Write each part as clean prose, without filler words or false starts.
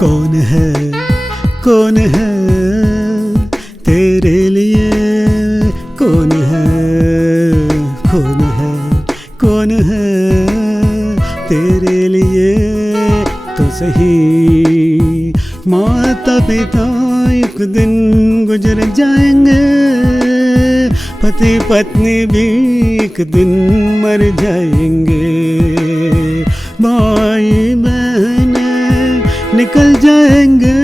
कौन है तेरे लिए, कौन है तेरे लिए तो सही। माता पिता एक दिन गुजर जाएंगे, पति पत्नी भी एक दिन मर जाएंगे, भाई बहन निकल जाएंगे,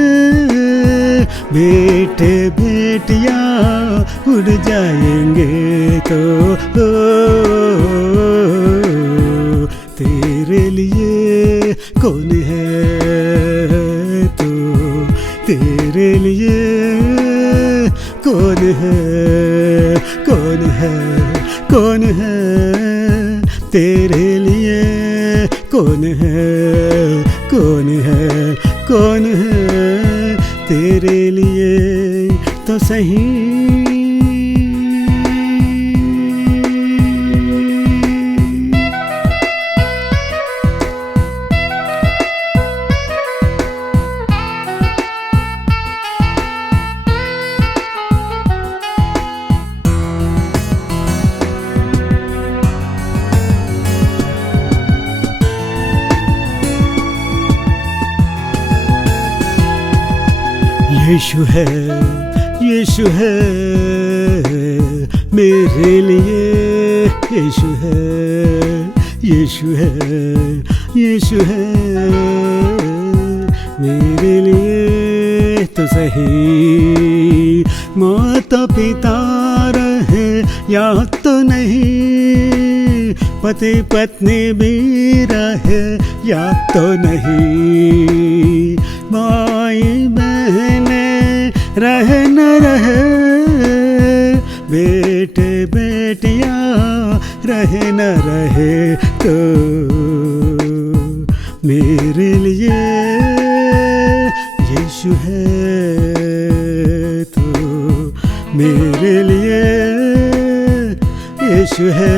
बेटे बेटियां उड़ जाएंगे। तो तेरे लिए कौन है तो तेरे लिए कौन है तेरे लिए कौन है तेरे लिए तो सही। यीशु है मेरे लिए, यीशु है मेरे लिए तो सही। माता पिता रहे या तो नहीं, पति पत्नी भी रहे या तो नहीं, भाई बहन रहे न रहे, बेटे बेटियां रहे न रहे, तो मेरे लिए यीशु है, तो मेरे लिए यीशु है।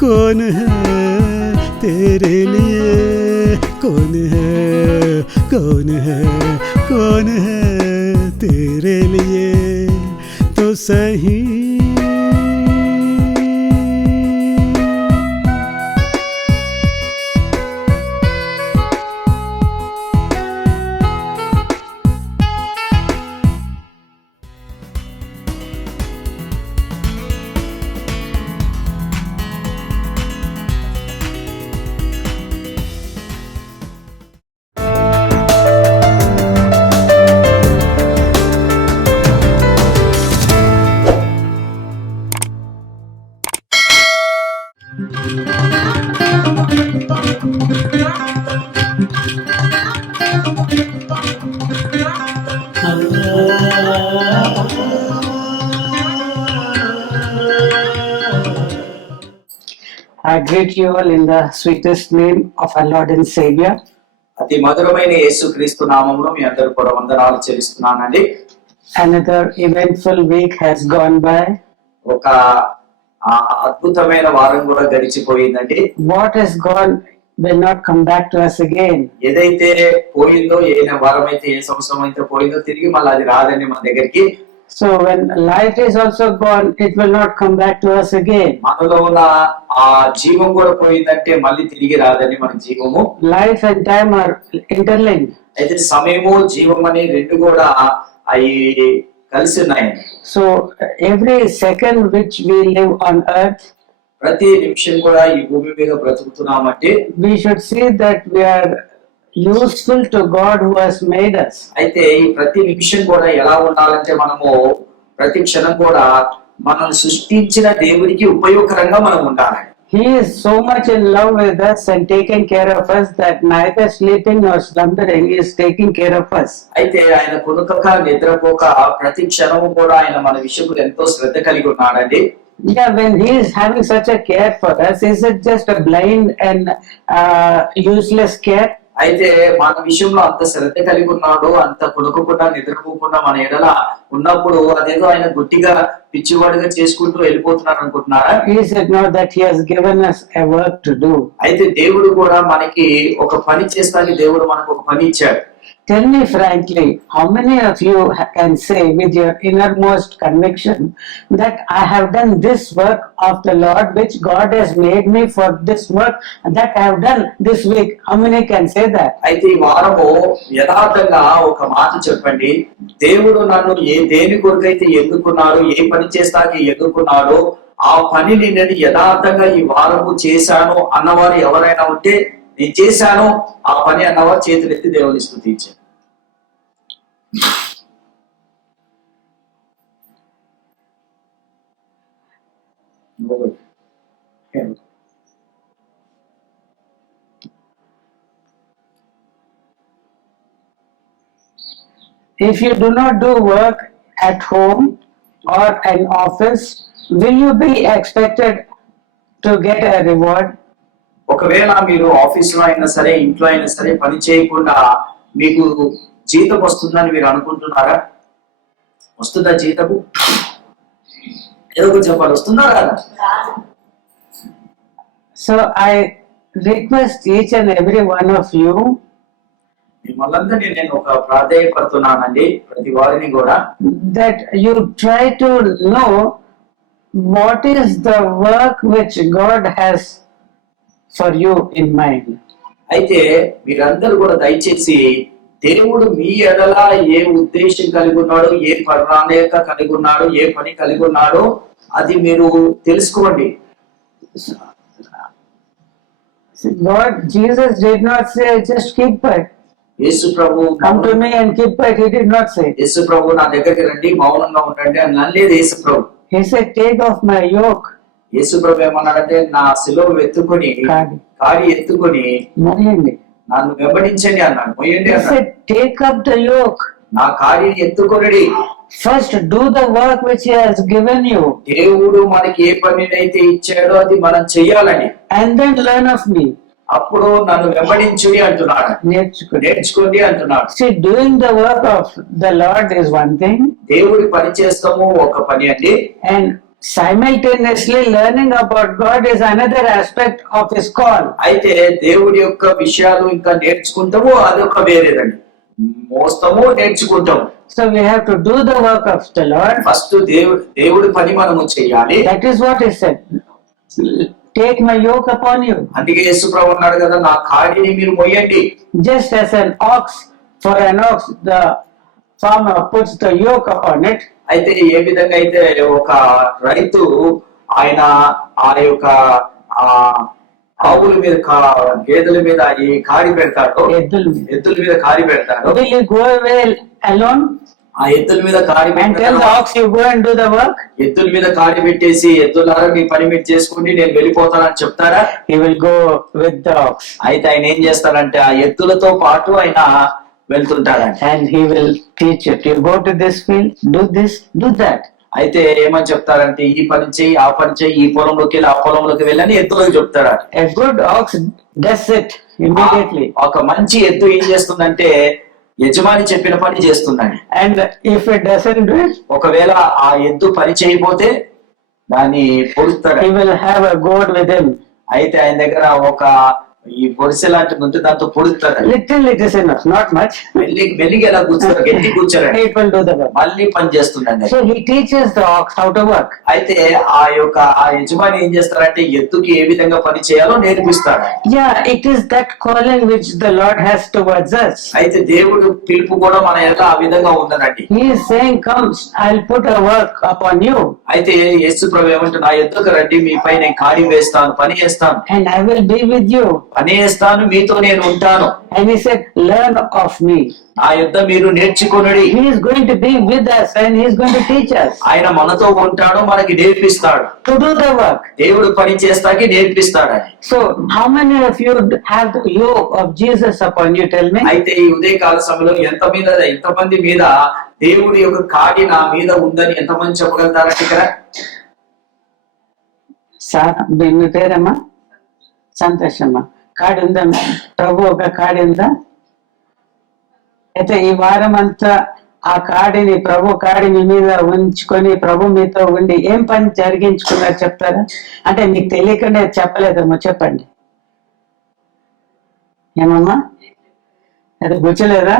कौन है तेरे लिए, कौन है तेरे लिए तो सही। I greet you all in the sweetest name of our Lord and Savior. అతి మధురమైన యేసుక్రీస్తు నామములో మీ అందరూ కూడా వందనాలు చెల్లిస్తున్నానండి. Another eventful week has gone by. ఒక అద్భుతమైన వారం కూడా గడిచిపోయిందండి. What has gone will not come back to us again. ఏదైతే పోయిందో, ఏ వారం అయితే, ఏ సంవత్సరం అయితే పోయిందో తిరిగి మళ్ళీ అది రాదండి మన దగ్గరికి. So when life is also gone, it will not come back to us again. మనలో ఉన్న ఆ జీవం కూడా పోయిందంటే మళ్ళీ తిరిగి రాదండి మన జీవము. Life and time are interlinked. అయితే సమయము జీవం అనే రెండు కూడా అవి కలిసి ఉన్నాయండి. So every second which we live on earth, ప్రతి నిమిషం కూడా ఈ భూమి మీద బ్రతుకుతున్నామంటే we should see that we are useful to God who has made us. అయితే ఈ ప్రతి నిమిషం కూడా ఎలా ఉండాలంటే మనము ప్రతి క్షణం కూడా మనల్ని సృష్టించిన దేవునికి ఉపయోగకరంగా మనం ఉండాలి. He is so much in love with us and taking care of us that neither sleeping nor slumbering, he is taking care of us. అయితే ఆయన కొనుకక నిద్రపోక ప్రతి క్షణము కూడా ఆయన మన విషయంలో ఎంతో శ్రద్ధ కలిగి ఉన్నాడండి. Yeah, when he is having such a care for us, is it just a blind and useless care? అయితే మన విషయంలో అంత శ్రద్ధ కలిగి ఉన్నాడు, అంత కొనుక్కోకుండా నిద్రపోకుండా మన ఎడల ఉన్నప్పుడు అదేదో ఆయన గుట్టిగా పిచ్చివాడుగా చేసుకుంటూ వెళ్ళిపోతున్నాడు అనుకుంటున్నారా? He said, no, that he has given us a work to do. అయితే దేవుడు కూడా మనకి ఒక పని చేస్తానికి దేవుడు మనకు ఒక పని ఇచ్చాడు. Tell me frankly, how many of you can say with your innermost conviction that I have done this work of the Lord which God has made me for this work that I have done this week? How many can say that? అయితే ఈ వారము యథార్థంగా ఒక మాట చెప్పండి, దేవుడు నన్ను దేని కొరకైతే ఎన్నుకున్నాడు, ఏ పని చేస్తాకి ఎన్నుకున్నాడో ఆ పనిని నేను యథార్థంగా ఈ వారము చేశాను అన్నవారు ఎవరైనా ఉంటే, నేను చేశాను ఆ పని అన్నవారు చేతులెత్తి దేవుని స్తుతించారు. If you do not do work at home or an office, will you be expected to get a reward? ఒకవేళ మీరు ఆఫీసులో అయినా సరే, ఇంట్లో అయినా సరే పని చేయకుండా మీకు జీతం వస్తుందని మీరు అనుకుంటున్నారా? వస్తుందా జీతము? ఏదో చెప్పాలి, వస్తుందా రాదా? So I request each and every one of you మిమ్మల్ందరినీ నేను ఒక ప్రాధేయపడుతున్నానండి, ప్రతి వారిని కూడా, that you try to know what is the work which God has for you in mind. అయితే మీరందరూ కూడా దయచేసి దేవుడు మీ ఎడల ఏ ఉద్దేశం కలిగి ఉన్నాడో, ఏ ప్రణాళిక కలిగి ఉన్నాడో, ఏ పని కలిగి ఉన్నాడో అది మీరు తెలుసుకోండి. God, Jesus did not say just keep quiet. Yesu Prabhu Come to me and keep quiet. He did not say. యేసు ప్రభు నా దగ్గరికి రండి మౌనంగా ఉండండి అని అనలేదు యేసు ప్రభు. He said, take off my yoke. యేసు ప్రభు ఏమన్నాడంటే, నా సిలువ ఎత్తుకొని కాడి ఎత్తుకొని మోయండి, నన్ను వెంబడించండి అన్నాడు. మోయండి He అన్నాడు. said, take up the yoke. నా కాడిని ఎత్తుకొనడి. First do the work which He has given you, దేవుడు మనకి ఏ పనినైతే ఇచ్చాడో అది మనం చెయ్యాలని, and then learn of me. అప్పుడు నన్ను వెంబడించుడి అంటున్నాడు, నేర్చుకోండి అంటున్నాడు. See, doing the work of the Lord is one thing, దేవుడి పని చేస్తాము ఒక పని అండి, and simultaneously learning about God is another aspect of His call. అయితే దేవుడి యొక్క విషయాలు ఇంకా నేర్చుకుంటాము, అది ఒక వేరేదండి. మోస్తాము, నేర్చుకుంటాము. So we have to do the work of the Lord. First దేవుడి పని మనము చేయాలి. That is what He said. Take my yoke upon you. అందుకే యేసు ప్రభు అన్నాడు కదా, నా కాడిని మీరు మొయ్యండి. Just as an ox, for an ox, the farmer puts the yoke upon it. అయితే ఏ విధంగా అయితే ఒక రైతు ఆయన ఆ యొక్క ఆవుల మీద గేదెల మీద ఈ కాడి పెడతాడు, ఎద్దుల మీద కాడి పెడతాడు. Will you go away alone ఆ ఎద్దుల మీద కాడి and tell the ox you go and do the work? ఎద్దుల మీద కాడి పెట్టేసి ఎద్దులారా మీ పని మీరు చేసుకుని నేను వెళ్ళిపోతానని చెప్తారా? He will go with the ox. అయితే ఆయన ఏం చేస్తాడంటే ఆ ఎద్దులతో పాటు ఆయన వెళ్తుంటాడంట. And he will teach it. You go to this field, do this, do that. అయితే ఏమని చెప్తారంటే, ఈ పని చేయి, ఆ పని చేయి, ఈ పొలంలోకి వెళ్ళి ఆ పొలంలోకి వెళ్ళని ఎద్దులకు చెప్తాడు. A good ox does it immediately. ఒక మంచి ఎద్దు ఏం చేస్తుందంటే యజమాని చెప్పిన పని చేస్తుందండి. And if it doesn't do it, ఒకవేళ ఆ ఎద్దు పని చేయకపోతే దాన్ని పొడుస్తాడు. he will have a goad with him. అయితే ఆయన దగ్గర ఒక ఈ పొడిసె లాంటిది ఉంటే దాంతో పొడుస్తాడు. Little it is enough, not much. మెల్లిగా ఎలా కూర్చోరు, గట్టి కూర్చోరండి, It will do the work. మళ్ళీ పని చేస్తుందండి. So he teaches the ox how to work. అయితే ఆ యజమాని ఏం చేస్తారంటే ఎద్దుకి ఏ విధంగా పని చేయాలో నేర్పిస్తాడు. Yeah, it is that calling which the Lord has towards us. అయితే దేవుడు పిలుపు కూడా మన ఎలా ఆ విధంగా ఉందనండి. He is saying, come, I'll put a work upon you. అయితే యేసు ప్రభు ఏమంటే, నా ఎద్దుకు రండి, మీపై నేను కాడి వేస్తాను, పని చేస్తాను, And I will be with you. పని చేస్తాను, మీతో నేను ఉంటాను. And he said, learn of me. నా యుద్ధ మీరు నేర్చుకొనుడి. He is going to be with us and he is going to teach us ఆయన మనతో ఉంటాడు, మనకి నేర్పిస్తాడు. to do the work. దేవుడు పని చేస్తాకి నేర్పిస్తాడు. So how many of you have the yoke of Jesus upon you? Tell me. అయితే ఈ ఉదయకాల సమయంలో ఎంతమంది మీద దేవుడి యొక్క కాడి నా మీద ఉందని ఎంతమంది చెప్పగలుగుతారంటే ఇక్కడ? మీ పేరమ్మా? సంతోషమ్మా. కాడి ఉందా? ప్రభు ఒక కాడి ఉందా? అయితే ఈ వారం అంతా ఆ కాడిని, ప్రభు కాడిని మీద ఉంచుకొని ప్రభు మీతో ఉండి ఏం పని జరిగించుకున్నారు చెప్తారా? అంటే మీకు తెలియకుండా చెప్పలేదమ్మా, చెప్పండి. ఏమమ్మా, అది గుచ్చలేదా?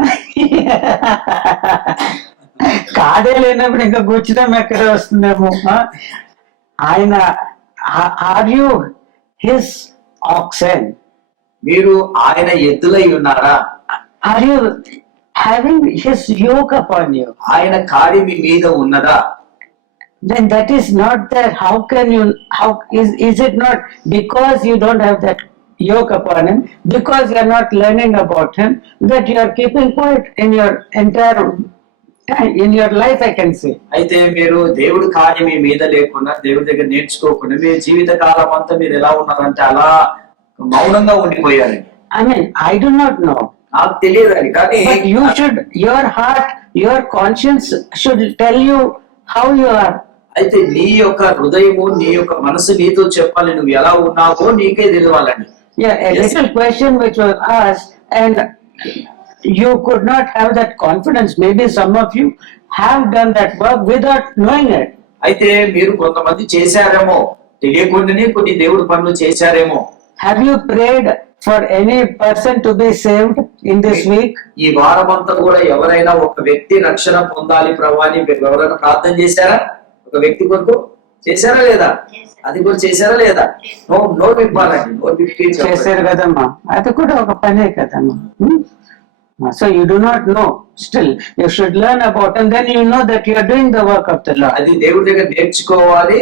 కాడే లేనప్పుడు ఇంకా గుచ్చడం ఎక్కడ వస్తుందేమో. ఆయన ఆర్ యు హిస్ ఆక్సెన్? మీరు ఆయన ఎద్దులై ఉన్నారా? Are you having his yoke upon you? ఆయన కాడి మీ మీద ఉన్నదా? Then that is not there. How can you, how is it not because you don't have that yoke upon him, because you are not learning about him, that you are keeping quiet in your entire in your life, I can say. అయితే మీరు దేవుడి కాడి మీ మీద లేకుండా, దేవుడి దగ్గర నేర్చుకోకుండా మీ జీవిత కాలం అంతా మీరు ఎలా ఉన్నారంటే అలా మౌనంగా ఉండిపోయారండి. I mean, I do not know. నాకు తెలియదండి, కానీ But you should, your heart, your conscience should tell you how you are. అయితే నీ యొక్క హృదయము, నీ యొక్క మనసు నీతో చెప్పాలి నువ్వు ఎలా ఉన్నావో నీకే తెలియాలండి. Yeah, a little question which was asked, and you could not have that confidence. Maybe some of you have done that work without knowing it. అయితే మీరు కొంతమంది చేశారేమో, తెలియకుండానే కొన్ని దేవుడి పనులు చేశారేమో. Have you prayed for any person to be saved in this week? ఈ వారమంతా కూడా ఎవరైనా ఒక వ్యక్తి రక్షణ పొందాలి ప్రభు అని ఎవరైనా ప్రార్థన చేశారా? ఒక వ్యక్తి కొరకు చేశారా లేదా? అది కూడా చేశారా లేదా? నోరు విప్పాలండి, నోరు విప్పి చేశారు కదమ్మా, అది కూడా ఒక పనే కదమ్మా. So you do not know, still you should learn about, and then you know that you are doing the work of the Lord. అది దేవుడి దగ్గర నేర్చుకోవాలి,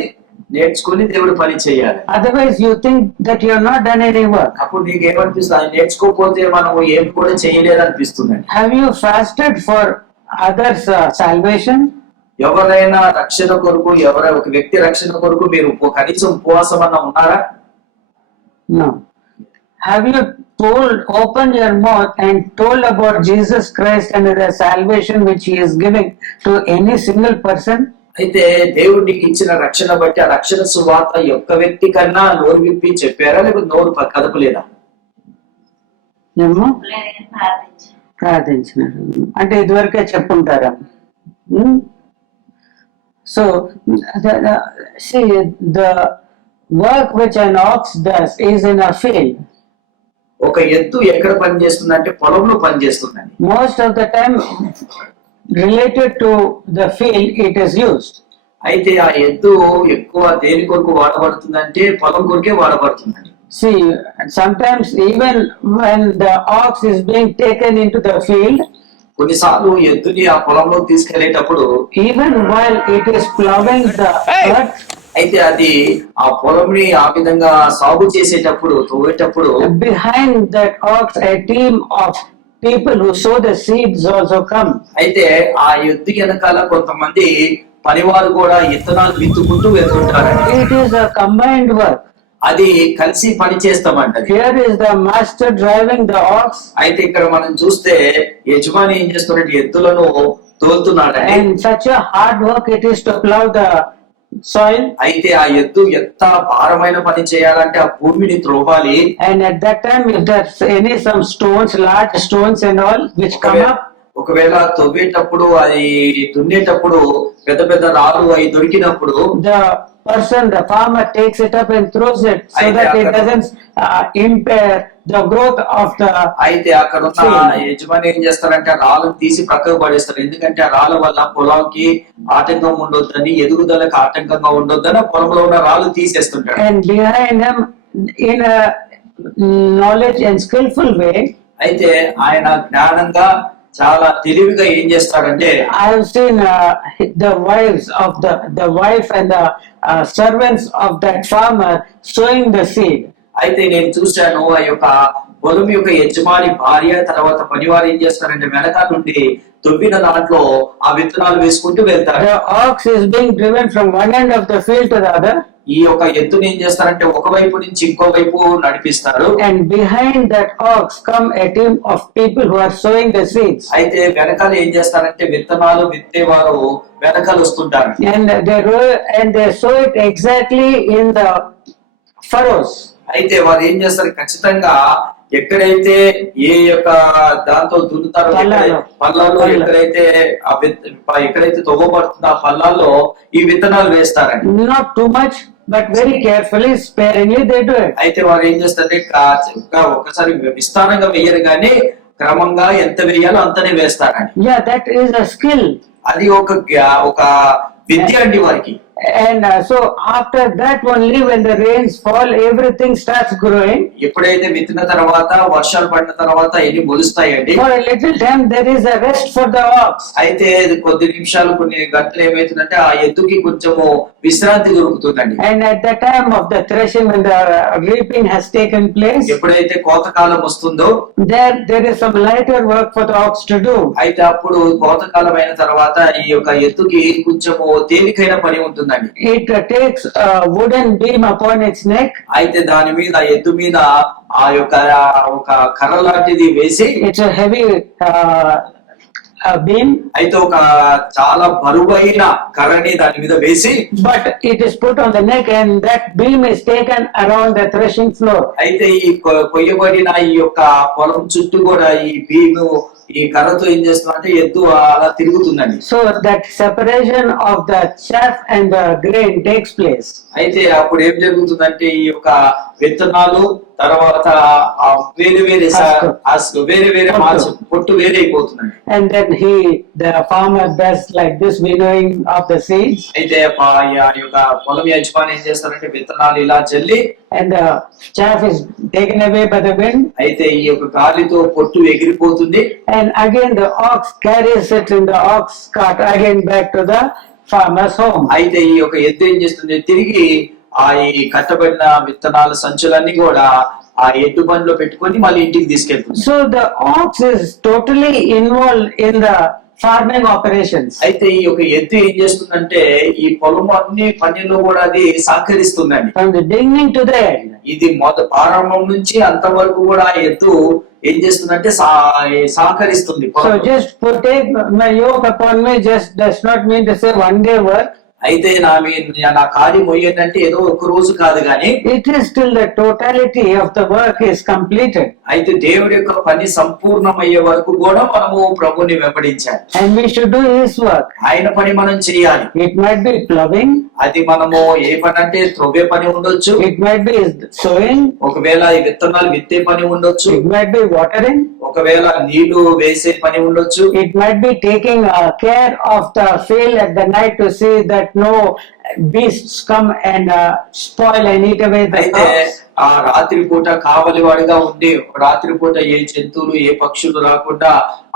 నేర్చుకుని దేవుడి పని చేయాలి. Otherwise you think that you have not done any work. అప్పుడు నీకు ఏమనిపిస్తుంది? అది నేర్చుకోకపోతే మనం ఏం కూడా చేయలేదు అనిపిస్తుంది. Have you fasted for others salvation? ఎవరైనా రక్షణ కొరకు, ఎవరైనా ఒక వ్యక్తి రక్షణ కొరకు మీరు కనీసం ఉపవాసం అన్న ఉన్నారా? No. Have you opened your mouth and told about Jesus Christ and the salvation which he is giving to any single person? అయితే దేవుడు నీకు ఇచ్చిన రక్షణ బట్టి ఆ రక్షణ సువార్త యొక్క వ్యక్తి కన్నా నోరు విప్పి చెప్పారా, లేకపోతే నోరు కదపలేదా? ఏమో ప్రార్థించినారు అంటే ఇదివరకే చెప్పుంటారా? So see, the work which an ox does is in a field. ఒక ఎద్దు ఎక్కడ పని చేస్తుందంటే పొలంలో పని చేస్తుందండి. Most of the time related to the field it is used. అయితే ఆ ఎద్దు ఎక్కువ దేని కొరకు వాడబడుతుందంటే పొలం కొరకే వాడబడుతుందండి. See, sometimes even when the ox is being taken into the field, కొన్నిసార్లు ఎద్దుని ఆ పొలంలో తీసుకెళ్లేటప్పుడు, even while it is plowing the earth, అయితే అది ఆ పొలంని ఆ విధంగా సాగు చేసేటప్పుడు, తవ్వేటప్పుడు behind that ox a team of people who sow the seeds also come. అయితే ఆ ఎద్దు వెనకాల కొంతమంది పనివారు కూడా విత్తనాలు విత్తుకుంటూ వెళ్తుంటారండి. It is a combined work. అది కలిసి పని చేస్తామంట. Here is the master driving the ox, అయితే ఇక్కడ మనం చూస్తే యజమాని ఏం చేస్తున్నట్టు ఎద్దులను తోలుతున్నాడండి. and such a hard work it is to plow the soil. అయితే ఆ ఎద్దు ఎంత భారమైన పని చేయాలంటే ఆ భూమిని త్రోవాలి. And at that time, if there's some stones, large stones and all which come up, ఒకవేళ తవ్వేటప్పుడు, అది దున్నేటప్పుడు పెద్ద పెద్ద రాళ్ళు అవి దొరికినప్పుడు the person, the farmer takes it up and throws it so that it doesn't impair the growth of the అయితే అక్కడ ఉన్న యజమాని ఏం చేస్తారంటే ఆ రాళ్ళను తీసి ప్రక్కకు పడేస్తారు. ఎందుకంటే ఆ రాళ్ళ వల్ల పొలానికి ఆటంకం ఉండొద్దని, ఎదుగుదలకు ఆటంకంగా ఉండొద్దని పొలంలో ఉన్న రాళ్ళు తీసేస్తుంటారు. and behind him in a knowledge and skillful way, అయితే ఆయన జ్ఞానంగా చాలా తెలివిగా ఏం చేస్తాడంటే, I have seen the wives of the wife and the servants of that farmer sowing the seed. అయితే నేను చూశాను ఆ యొక్క పొలం యొక్క యజమాని భార్య తర్వాత పనివారు ఏం చేస్తారంటే వెనక నుండి తవ్విన దాంట్లో ఆ విత్తనాలు వేసుకుంటూ వెళ్తారు. The ox is being driven from one end of the field to the other. ఈ యొక్క ఎద్దుని ఏం చేస్తారంటే ఒకవైపు నుంచి ఇంకో వైపు నడిపిస్తారు. And behind that ox come a team of people who are sowing the seeds. అయితే వెనకాల ఏం చేస్తారంటే విత్తనాలు విత్తేవారు వెనకాల వస్తుంటారు. And they sow it exactly in the furrows. అయితే వారు ఏం చేస్తారు, ఖచ్చితంగా ఎక్కడైతే ఏ యొక్క దాంతో దున్నుతారో, పల్లాల్లో ఎక్కడైతే ఎక్కడైతే తవ్వబడుతుందో ఆ పల్లాల్లో ఈ విత్తనాలు వేస్తారండి. Not too much, but very carefully, sparingly they do it. అయితే వారు ఏం చేస్తారంటే ఒక్కసారి విస్తారంగా వేయరు కానీ క్రమంగా ఎంత వేయాలో అంతనే వేస్తారండి. Yeah, that is a skill. అది ఒక విద్య అండి వారికి. And so after that only, when the rains fall, everything starts growing. ఎప్పుడైతే విత్తిన తర్వాత వర్షాలు పడిన తర్వాత ఎన్ని మొలుస్తాయండి. For a little time there is a rest for the ox. అయితే కొద్ది నిమిషాలు కొన్ని గంటలు ఏమైతుందంటే ఆ ఎద్దుకి కొంచెము విశ్రాంతి దొరుకుతుందండి. And at the time of the threshing, when the reaping has taken place, ఎప్పుడైతే కోతకాలం వస్తుందో there is some lighter work for the ox to do. అయితే అప్పుడు కోతకాలం అయిన తర్వాత ఈ యొక్క ఎద్దుకి కొంచెము తేలికైన పని ఉంటుందండి. It takes a wooden beam upon its neck. అయితే దాని మీద ఎద్దు మీద ఆ యొక్క ఒక కర్ర లాంటిది వేసి, It's a heavy beam, అయితే ఒక చాలా బరువైన కర్రని దాని మీద వేసి, but it is put on the neck and that beam is taken around the threshing floor. అయితే ఈ కొయ్యబడిన ఈ యొక్క పొలం చుట్టూ కూడా ఈ భీము ఈ కర్రతో ఏం చేస్తుందంటే ఎద్దు అలా తిరుగుతుందండి. So that separation of the chaff and the grain takes place. అయితే అప్పుడు ఏం జరుగుతుందంటే ఈ యొక్క విత్తనాలు తర్వాత వేరే వేరే వేరే వేరే పొట్టు వేరే అయిపోతుందండి. And then the farmer does like this winnowing of the seeds. అయితే ఆ యొక్క పొలం యజమాని ఏం చేస్తారంటే విత్తనాలు ఇలా జల్లి, And the chaff is taken away by the wind. అయితే ఈ యొక్క గాలితో పొట్టు ఎగిరిపోతుంది. And again the ox carries it in the ox cart again back to the farmer's home. అయితే ఈ యొక్క ఎద్దు ఏం చేస్తుంది, తిరిగి ఈ కట్టబడిన విత్తనాల సంచులన్నీ కూడా ఆ ఎద్దు బండిలో పెట్టుకొని మళ్ళీ ఇంటికి తీసుకెళ్తుంది. So the ox is totally involved in the farming operations. అయితే ఈ యొక్క ఎద్దు ఏం చేస్తుందంటే ఈ పొలం అన్ని పనుల్లో కూడా అది సహకరిస్తుందండి. From the beginning to the end. ఇది ప్రారంభం నుంచి అంతవరకు కూడా ఎద్దు ఏం చేస్తుందంటే సహకరిస్తుంది. So just take my yoke upon me just does not mean to say one day work. అయితే నా కార్యం మొయ్యంటే ఏదో ఒక రోజు కాదు కానీ it is till the totality of the work is completed. అయితే దేవుడి యొక్క పని సంపూర్ణమయ్యే వరకు కూడా మనము ప్రభుని వెంబడించాలి. And we should do his work. ఆయన పని మనం చేయాలి. It might be plowing. అది మనము ఏ పని అంటే త్రవ్వే పని ఉండొచ్చు. It might be sowing. ఒకవేళ ఈ విత్తనాలు విత్తే పని ఉండొచ్చు. It might be watering. ఒకవేళ నీళ్లు వేసే పని ఉండొచ్చు. It might be taking care of the field at the night to see that no beasts come and spoil and eat away the crops. ఆ రాత్రి పూట కావలివాడిగా ఉండి రాత్రి పూట ఏ జంతువులు ఏ పక్షులు రాకుండా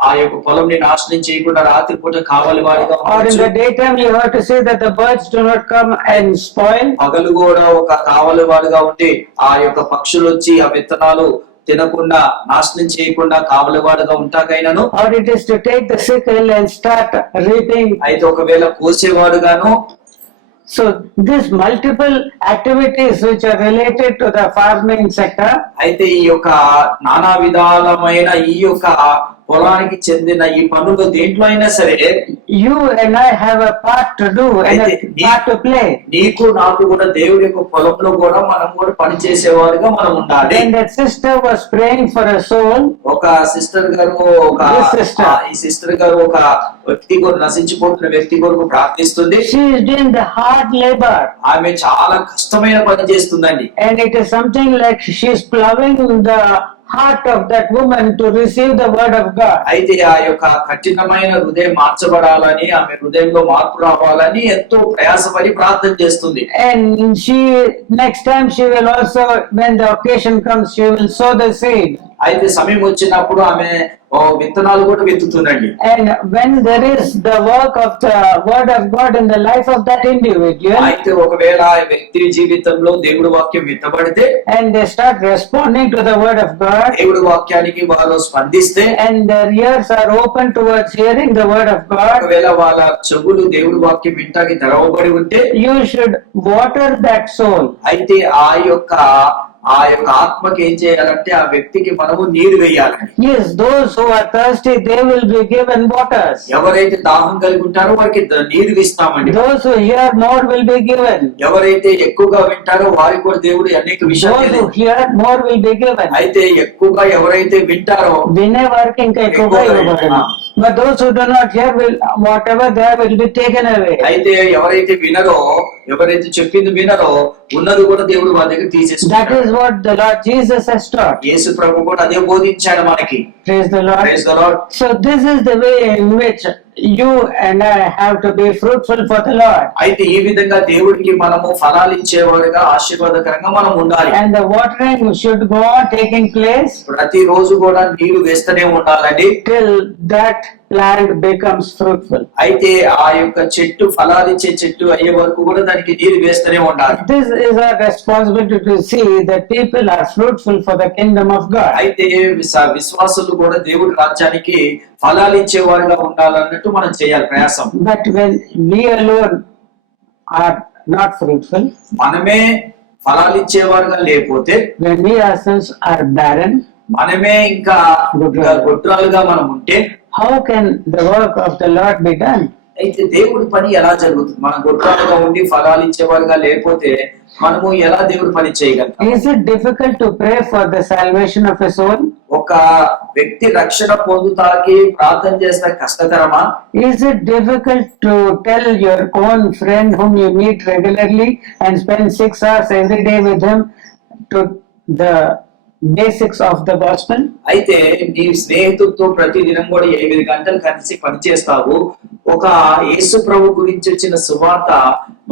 ఆ యొక్క పొలంని నాశనం చేయకుండా రాత్రి పూట కావలివాడిగా or in the daytime you have to see that the birds do not come and spoil. పగలు కూడా ఒక కావలివాడిగా ఉండి ఆ యొక్క పక్షులు వచ్చి ఆ విత్తనాలు తినకుండా నాశనం చేయకుండా కావలివాడుగా ఉంటాకైనాను. Or it is to take the sickle and start reaping. అయితే ఒకవేళ కోసేవాడుగాను. So these multiple activities which are related to the farming sector. అయితే ఈ యొక్క నానా విధాలమైన ఈ యొక్క పొలానికి చెందిన ఈ పనులు దేంట్లో అయినా సరే you and I have a part to do and a part to play. నీకు నాకు కూడా దేవుడి యొక్క పొలంలో కూడా మనం కూడా పని చేసేవారుగా మనం ఉండాలి. And that sister was praying for a soul. ఒక సిస్టర్ గారు ఈ సిస్టర్ గారు ఒక వ్యక్తి కొరకు నశించిపోతున్న వ్యక్తి కొరకు ప్రార్థిస్తుంది. She is doing the hard labor. ఆమె చాలా కష్టమైన పని చేస్తుందండి. And it is something like she is plowing the heart of that woman to receive the word of God. అయితే ఆ యొక్క కఠినమైన హృదయం మార్చబడాలని ఆమె హృదయంలో మార్పు రావాలని ఎంతో ప్రయాసపడి ప్రార్థన చేస్తుంది. And next time she will also, when the occasion comes, she will sow the seed. అయితే సమయం వచ్చినప్పుడు ఆమె విత్తనాలు కూడా విత్తుతుందండి. And when there is the work of the word of God in the life of that individual, అయితే ఒకవేళ వ్యక్తి జీవితంలో దేవుడి వాక్యం విత్తబడితే and they start responding to the word of God, దేవుడి వాక్యానికి వారు స్పందిస్తే, and their ears are open towards hearing the word of God, ఒకవేళ వాళ్ళ చెవులు దేవుడి వాక్యం వింటానికి తెరవబడి ఉంటే, you should water that soul. అయితే ఆ యొక్క ఆ యొక్క ఆత్మకి ఏం చేయాలంటే ఆ వ్యక్తికి మనము నీరు వేయాలండి. Yes, those who are thirsty, they will be given waters. ఎవరైతే దాహం కలిగి ఉంటారో వారికి నీరు ఇస్తామండి. Those who hear more will be given. ఎవరైతే ఎక్కువగా వింటారో వారికి కూడా దేవుడు అనేక Those విషయాలు who hear more will be given. అయితే ఎక్కువగా ఎవరైతే వింటారో వినే వారికి ఇంకా ఎక్కువగా ఇవ్వబడును. But those who do not hear will, whatever there will be taken away. అయితే ఎవరైతే వినరో, ఎవరైతే చెప్పింది వినరో ఉన్నది కూడా దేవుడు వాళ్ళ దగ్గర That తీసేసుకుంటాడు. is what the Lord Jesus has taught. యేసు ప్రభు కూడా అదే బోధించాడు మనకి. Praise the Lord. Praise the Lord. So this is the way in which you and I have to be fruitful for the Lord. అయితే ఈ విధంగా దేవుడికి మనము ఫలాలు ఇచ్చేవారుగా ఆశీర్వాదకరంగా మనం ఉండాలి. And the watering should go on taking place ప్రతి రోజు కూడా నీరు వేస్తూనే ఉండాలండి. till that plant becomes fruitful. అయితే ఆ యొక్క చెట్టు ఫలాలిచ్చే చెట్టు అయ్యే వరకు కూడా దానికి నీరు వేస్తూనే ఉండాలి. This is our responsibility to see that people are fruitful for the kingdom of God. అయితే విశ్వాసులు కూడా దేవుడి రాజ్యానికి ఫలాలు ఇచ్చేవారుగా ఉండాలన్నట్టు మనం చేయాలి ప్రయాసం. But when we alone are not fruitful, మనమే ఫలాలు ఇచ్చేవారుగా లేకపోతే, when we ourselves are barren, మనమే ఇంకా గొడ్రాలుగా మనం ఉంటే how can the work of the Lord be done? అయితే దేవుడి పని ఎలా జరుగుతుంది? మనం గొడ్రాలుగా ఉండి ఫలాలు ఇచ్చేవారుగా లేకపోతే మనము ఎలా దేవుడి పని చేయగలం? Is it difficult to pray for the salvation of a soul? ఒక వ్యక్తి రక్షణ పొందుతాకి ప్రార్థన చేస్తే కష్టతరమా? Is it difficult to tell your own friend whom you meet regularly and spend 6 hours every day with him to the basics of the gospel? అయితే నీ స్నేహితులతో ప్రతి దినం కూడా 8 గంటలు కలిసి పనిచేస్తావు. ఒక యేసు ప్రభు గురించి వచ్చిన సువార్త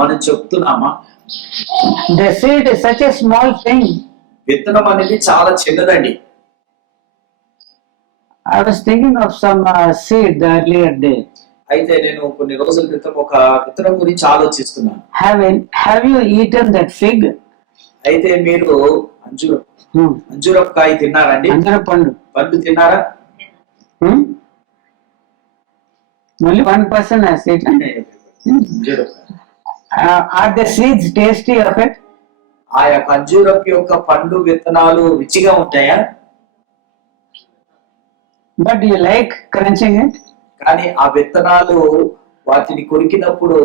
మనం చెప్తున్నామా? The seed is such a small thing. విత్తనం అనేది చాలా చిన్నదండి. I was thinking of some seed the earlier day. అయితే నేను కొన్ని రోజుల క్రితం ఒక విత్తనం గురించి ఆలోచిస్తున్నాను. Have you eaten that fig? అయితే మీరు అంజూరకాయ తిన్నారండి? అంజూర పండు. పండు తిన్నారా? Only one person has eaten. అంజూరకాయ. Are the seeds tasty of it? ఆ యొక్క అంజూరపు యొక్క పండు విత్తనాలు రుచిగా ఉంటాయా? But do you like crunching it? కానీ ఆ విత్తనాలు వాటిని కొరికినప్పుడు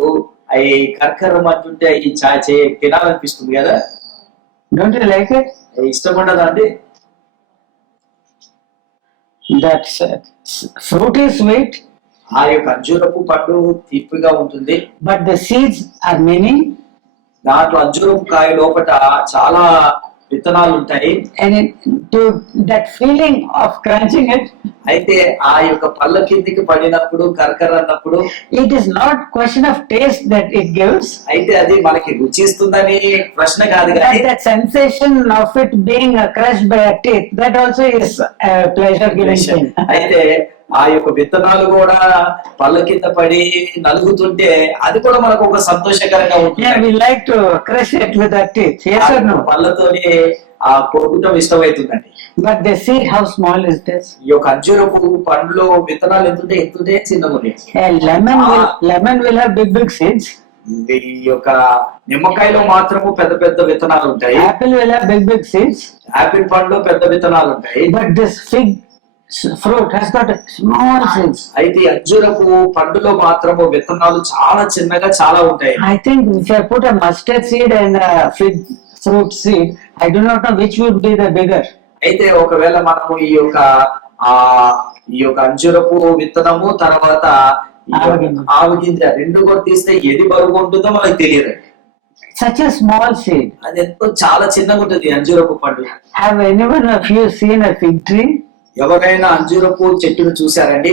అవి కర్కరం అంటుంటే అవి తినాలనిపిస్తుంది కదా? Don't you like it? ఇష్టపడదా అండి? That fruit is sweet, ఆ యొక్క అంజూరపు పండు తీపిగా ఉంటుంది. but the seeds are many. దాంట్లో అంజూరపు కాయ లోపట చాలా విత్తనాలు ఉంటాయి. And to that feeling of crunching it, అయితే ఆ యొక్క పళ్ళ కిందికి పడినప్పుడు కర్కర అన్నప్పుడు it is not question of taste that it gives. అయితే అది మనకి రుచిస్తుందని ప్రశ్న కాదు కానీ That sensation of it being crushed by a teeth, that also is a pleasure giving thing. అయితే ఆ యొక్క విత్తనాలు కూడా పళ్ళ కింద పడి నలుగుతుంటే అది కూడా మనకు ఒక సంతోషకరంగా Yeah, ఉంటుంది. we like to crush it with our teeth. Yes or no? పళ్ళతోని ఆ కొరుకుటం ఇష్టమవుతుందండి. But the seed, how small is this? ఈ యొక్క అంజూరపు పండులో విత్తనాలు ఎంతుంటే చిన్నగా ఉన్నాయి. A lemon will have big seeds. ఈ యొక్క నిమ్మకాయలో మాత్రము పెద్ద పెద్ద విత్తనాలు ఉంటాయి. Apple will have big seeds. Apple పండులో పెద్ద విత్తనాలు ఉంటాయి. But this fig fruit has got small seeds. అయితే అంజూరపు పండులో మాత్రము విత్తనాలు చాలా చిన్నగా చాలా ఉంటాయి. I think if I put a mustard seed and a fig fruit seed, I do not know which would be the bigger. అయితే ఒకవేళ మనము ఈ యొక్క అంజూరపు విత్తనము తర్వాత ఆవగింజ రెండు కూడా తీస్తే ఏది బరువు ఉంటుందో మనకు తెలియదు. Such a small seed. అది ఎంతో చాలా చిన్నగా ఉంటుంది అంజూరపు పండు. Have anyone of you seen a fig tree? ఎవరైనా అంజూరపు చెట్టును చూసారండి?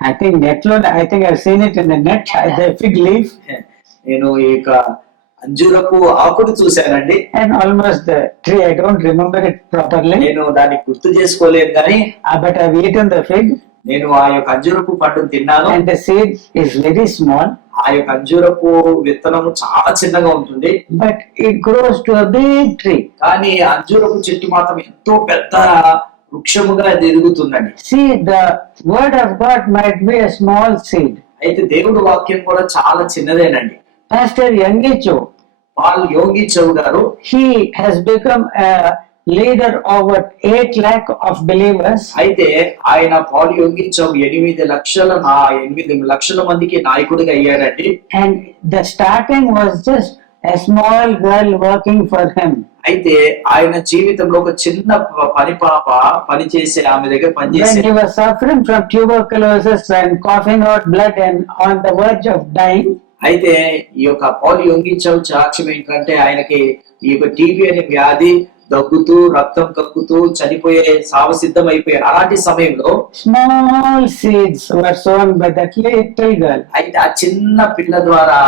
I think I've seen it in the net, the fig leaf. నేను ఈ యొక్క అంజూరపు ఆకును చూశానండి. And almost the tree, I don't remember it properly. నేను దాన్ని గుర్తు చేసుకోలేను కానీ But I've eaten the fig. నేను ఆ యొక్క అంజూరపు పండును తిన్నాను. And the seed is very small. ఆ యొక్క అంజూరపు విత్తనము చాలా చిన్నగా ఉంటుంది. But it grows to a big tree. కానీ అంజూరపు చెట్టు మాత్రం ఎంతో పెద్ద వృక్షముగా ఎదుగుతుందండి. See, the word of God might be a small seed. అయితే దేవుడు వాక్యం కూడా చాలా చిన్నదేనండి. Pastor Yangicho, పాల్ యోగిచవ్ గారు he has become a leader over 8 lakh of believers. అయితే ఆయన పాల్ యోగిచవ్ 8 లక్షల మందికి నాయకుడిగా అయ్యాడండి. And the starting was just a small girl working for him. అయితే ఆయన జీవితంలో ఒక చిన్న పని పాప పని చేసే ఆమె దగ్గర When పనిచేసే he was suffering from tuberculosis and coughing out blood and on the verge of dying, అయితే ఈ యొక్క పాల్ యోగిచవ్ సాక్ష్యం ఏంటంటే ఆయనకి ఈ యొక్క టీబీ అనే వ్యాధి, దగ్గుతూ రక్తం కక్కుతూ చనిపోయే సావసిద్ధం అయిపోయారు. అలాంటి సమయంలో small seeds were sown by that little girl. అయితే ఆ చిన్న పిల్ల ద్వారా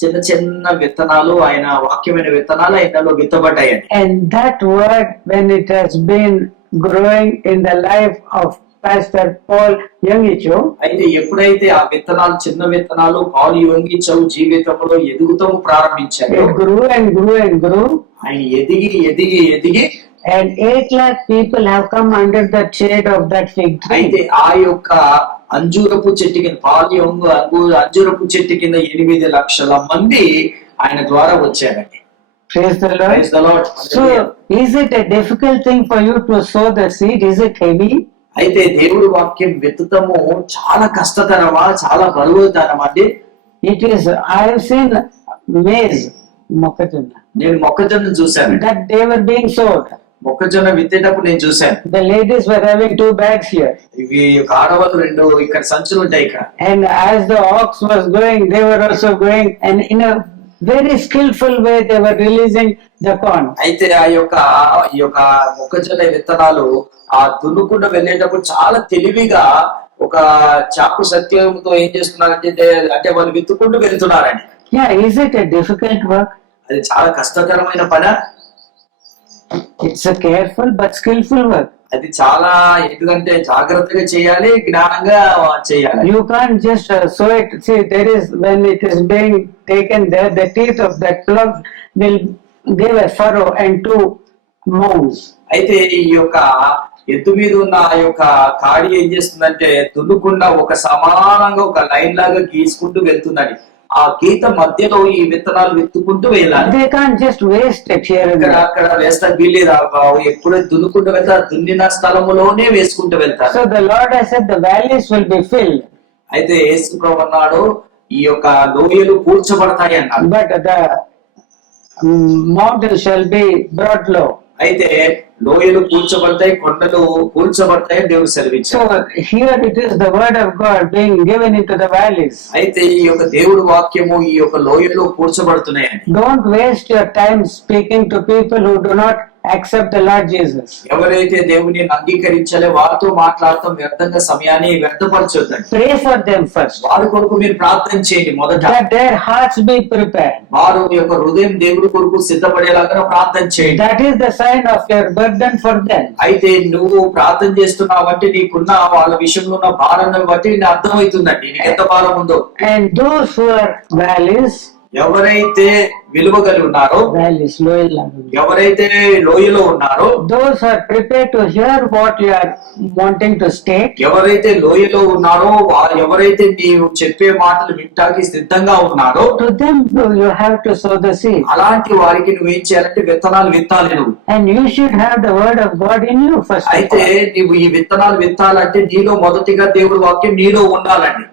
చిన్న చిన్న విత్తనాలు, ఆయన వాక్యమైన విత్తనాలు ఆయనలో విత్తబడ్డాయండి. And that word, when it has been growing in the life of Pastor Paul Yangicho, అయితే ఎప్పుడైతే ఆ విత్తనాలు చిన్న విత్తనాలు పాల్ యోగిచవ్ జీవితంలో ఎదుగుతూ ప్రారంభించారు, it grew and grew and grew. ఆయన ఎదిగి ఎదిగి ఎదిగి And 8 lakh people have come under the shade of that fig అయితే tree. ఆ యొక్క అంజూరపు చెట్టు కింద అంజూరపు చెట్టు కింద 8 లక్షల మంది ఆయన ద్వారా వచ్చారండి. Praise the Lord. Praise the Lord. So, is it a difficult thing for you to sow the seed? Is it heavy? అయితే దేవుడి వాక్యం విత్తటము చాలా కష్టతరమా, చాలా బరువుతరమా అండి? It is. I have seen maize, mokkajonna, నేను మొక్కజొన్న చూశాను. that they were being sowed. మొక్కజొన్న విత్తేటప్పుడు నేను చూశాను. The ladies were having 2 bags here. ఇవి ఆడవాళ్ళు 2 ఇక్కడ సంచులు ఉంటాయి ఇక్కడ. And as the ox was going, they were also going, and in a very skillful way they were releasing the corn. అయితే ఈ యొక్క మొక్కజొన్న విత్తనాలు ఆ దున్నుకుండా వెళ్ళేటప్పుడు చాలా తెలివిగా ఒక చాకు సత్యంతో ఏం చేస్తున్నారంటే అంటే వాళ్ళు విత్తుకుంటూ వెళ్తున్నారండి. Yeah, is it a difficult work? అది చాలా కష్టతరమైన పని. It's a careful but skillful work. అది చాలా ఎందుకంటే జాగ్రత్తగా చేయాలి, జ్ఞానంగా చేయాలి. You can't just sow it. See, there is, when it is being taken there, the teeth of that plug will give a furrow and 2 mounds. అయితే ఈ యొక్క ఎద్దు మీద ఉన్న ఆ యొక్క కాడి ఏం చేస్తుందంటే దున్నుకుండా ఒక సమానంగా ఒక లైన్ లాగా గీసుకుంటూ వెళ్తుందండి. ఆ గీత మధ్యలో ఈ విత్తనాలు విత్తుకుంటూ వెళ్ళాలి. They can't just waste it here and ఇక్కడ there. అక్కడ వేస్తా వీళ్ళేదా ఎప్పుడైతే దున్నుకుంటూ వెళ్తారు దున్నిన స్థలములోనే వేసుకుంటూ వెళ్తారు. So the Lord has said the valleys will be filled, అయితే యేసు ప్రభు అన్నాడు ఈ యొక్క లోయలు కూర్చబడతాయి అన్నాడు. but the mountain shall be brought low. అయితే లోయలు కూర్చబడతాయి, కొండలు కూర్చబడతాయి దేవుడు సెలవిచ్చాడు. So here it is the word of God being given into the valleys. అయితే ఈ యొక్క దేవుడు వాక్యము ఈ యొక్క లోయలో కూర్చబడుతున్నాయండి. Don't waste your time speaking to people who do not accept the Lord Jesus. ఎవరైతే దేవుని అంగీకరించాలో వారితో మాట్లాడటం వ్యర్థంగా సమయాన్ని వ్యర్థపరచొద్దండి. Pray for them first, వారి కొరకు మీరు ప్రార్థన చేయండి. మొదట that their hearts be prepared. వారు యొక్క హృదయం దేవుడి కొరకు సిద్ధపడేలాగా ప్రార్థన చేయండి. That is the sign of your burden for them. అయితే నువ్వు ప్రార్థన చేస్తున్నావంటే నీకున్న వాళ్ళ విషయంలో ఉన్న భారాన్ని బట్టి నీకు అర్థమవుతుందండి నీకు ఎంత భారం ఉందో. And those who are valleys, ఎవరైతే విలువ కలిగి ఉన్నారో, valleys, loyal, ఎవరైతే లోయలో ఉన్నారో, those who are prepared to hear what you are wanting to state, ఎవరైతే లోయలో ఉన్నారో ఎవరైతే నీవు చెప్పే మాటలు వింటానికి సిద్ధంగా ఉన్నారో, to them you have to sow the seed. అలాంటి వారికి నువ్వేం చేయాలంటే విత్తనాలు విత్తాలి నువ్వు. And you should have the word of God in you first of అయితే all. నువ్వు ఈ విత్తనాలు విత్తాలంటే నీలో మొదటిగా దేవుడి వాక్యం నీలో ఉండాలండి.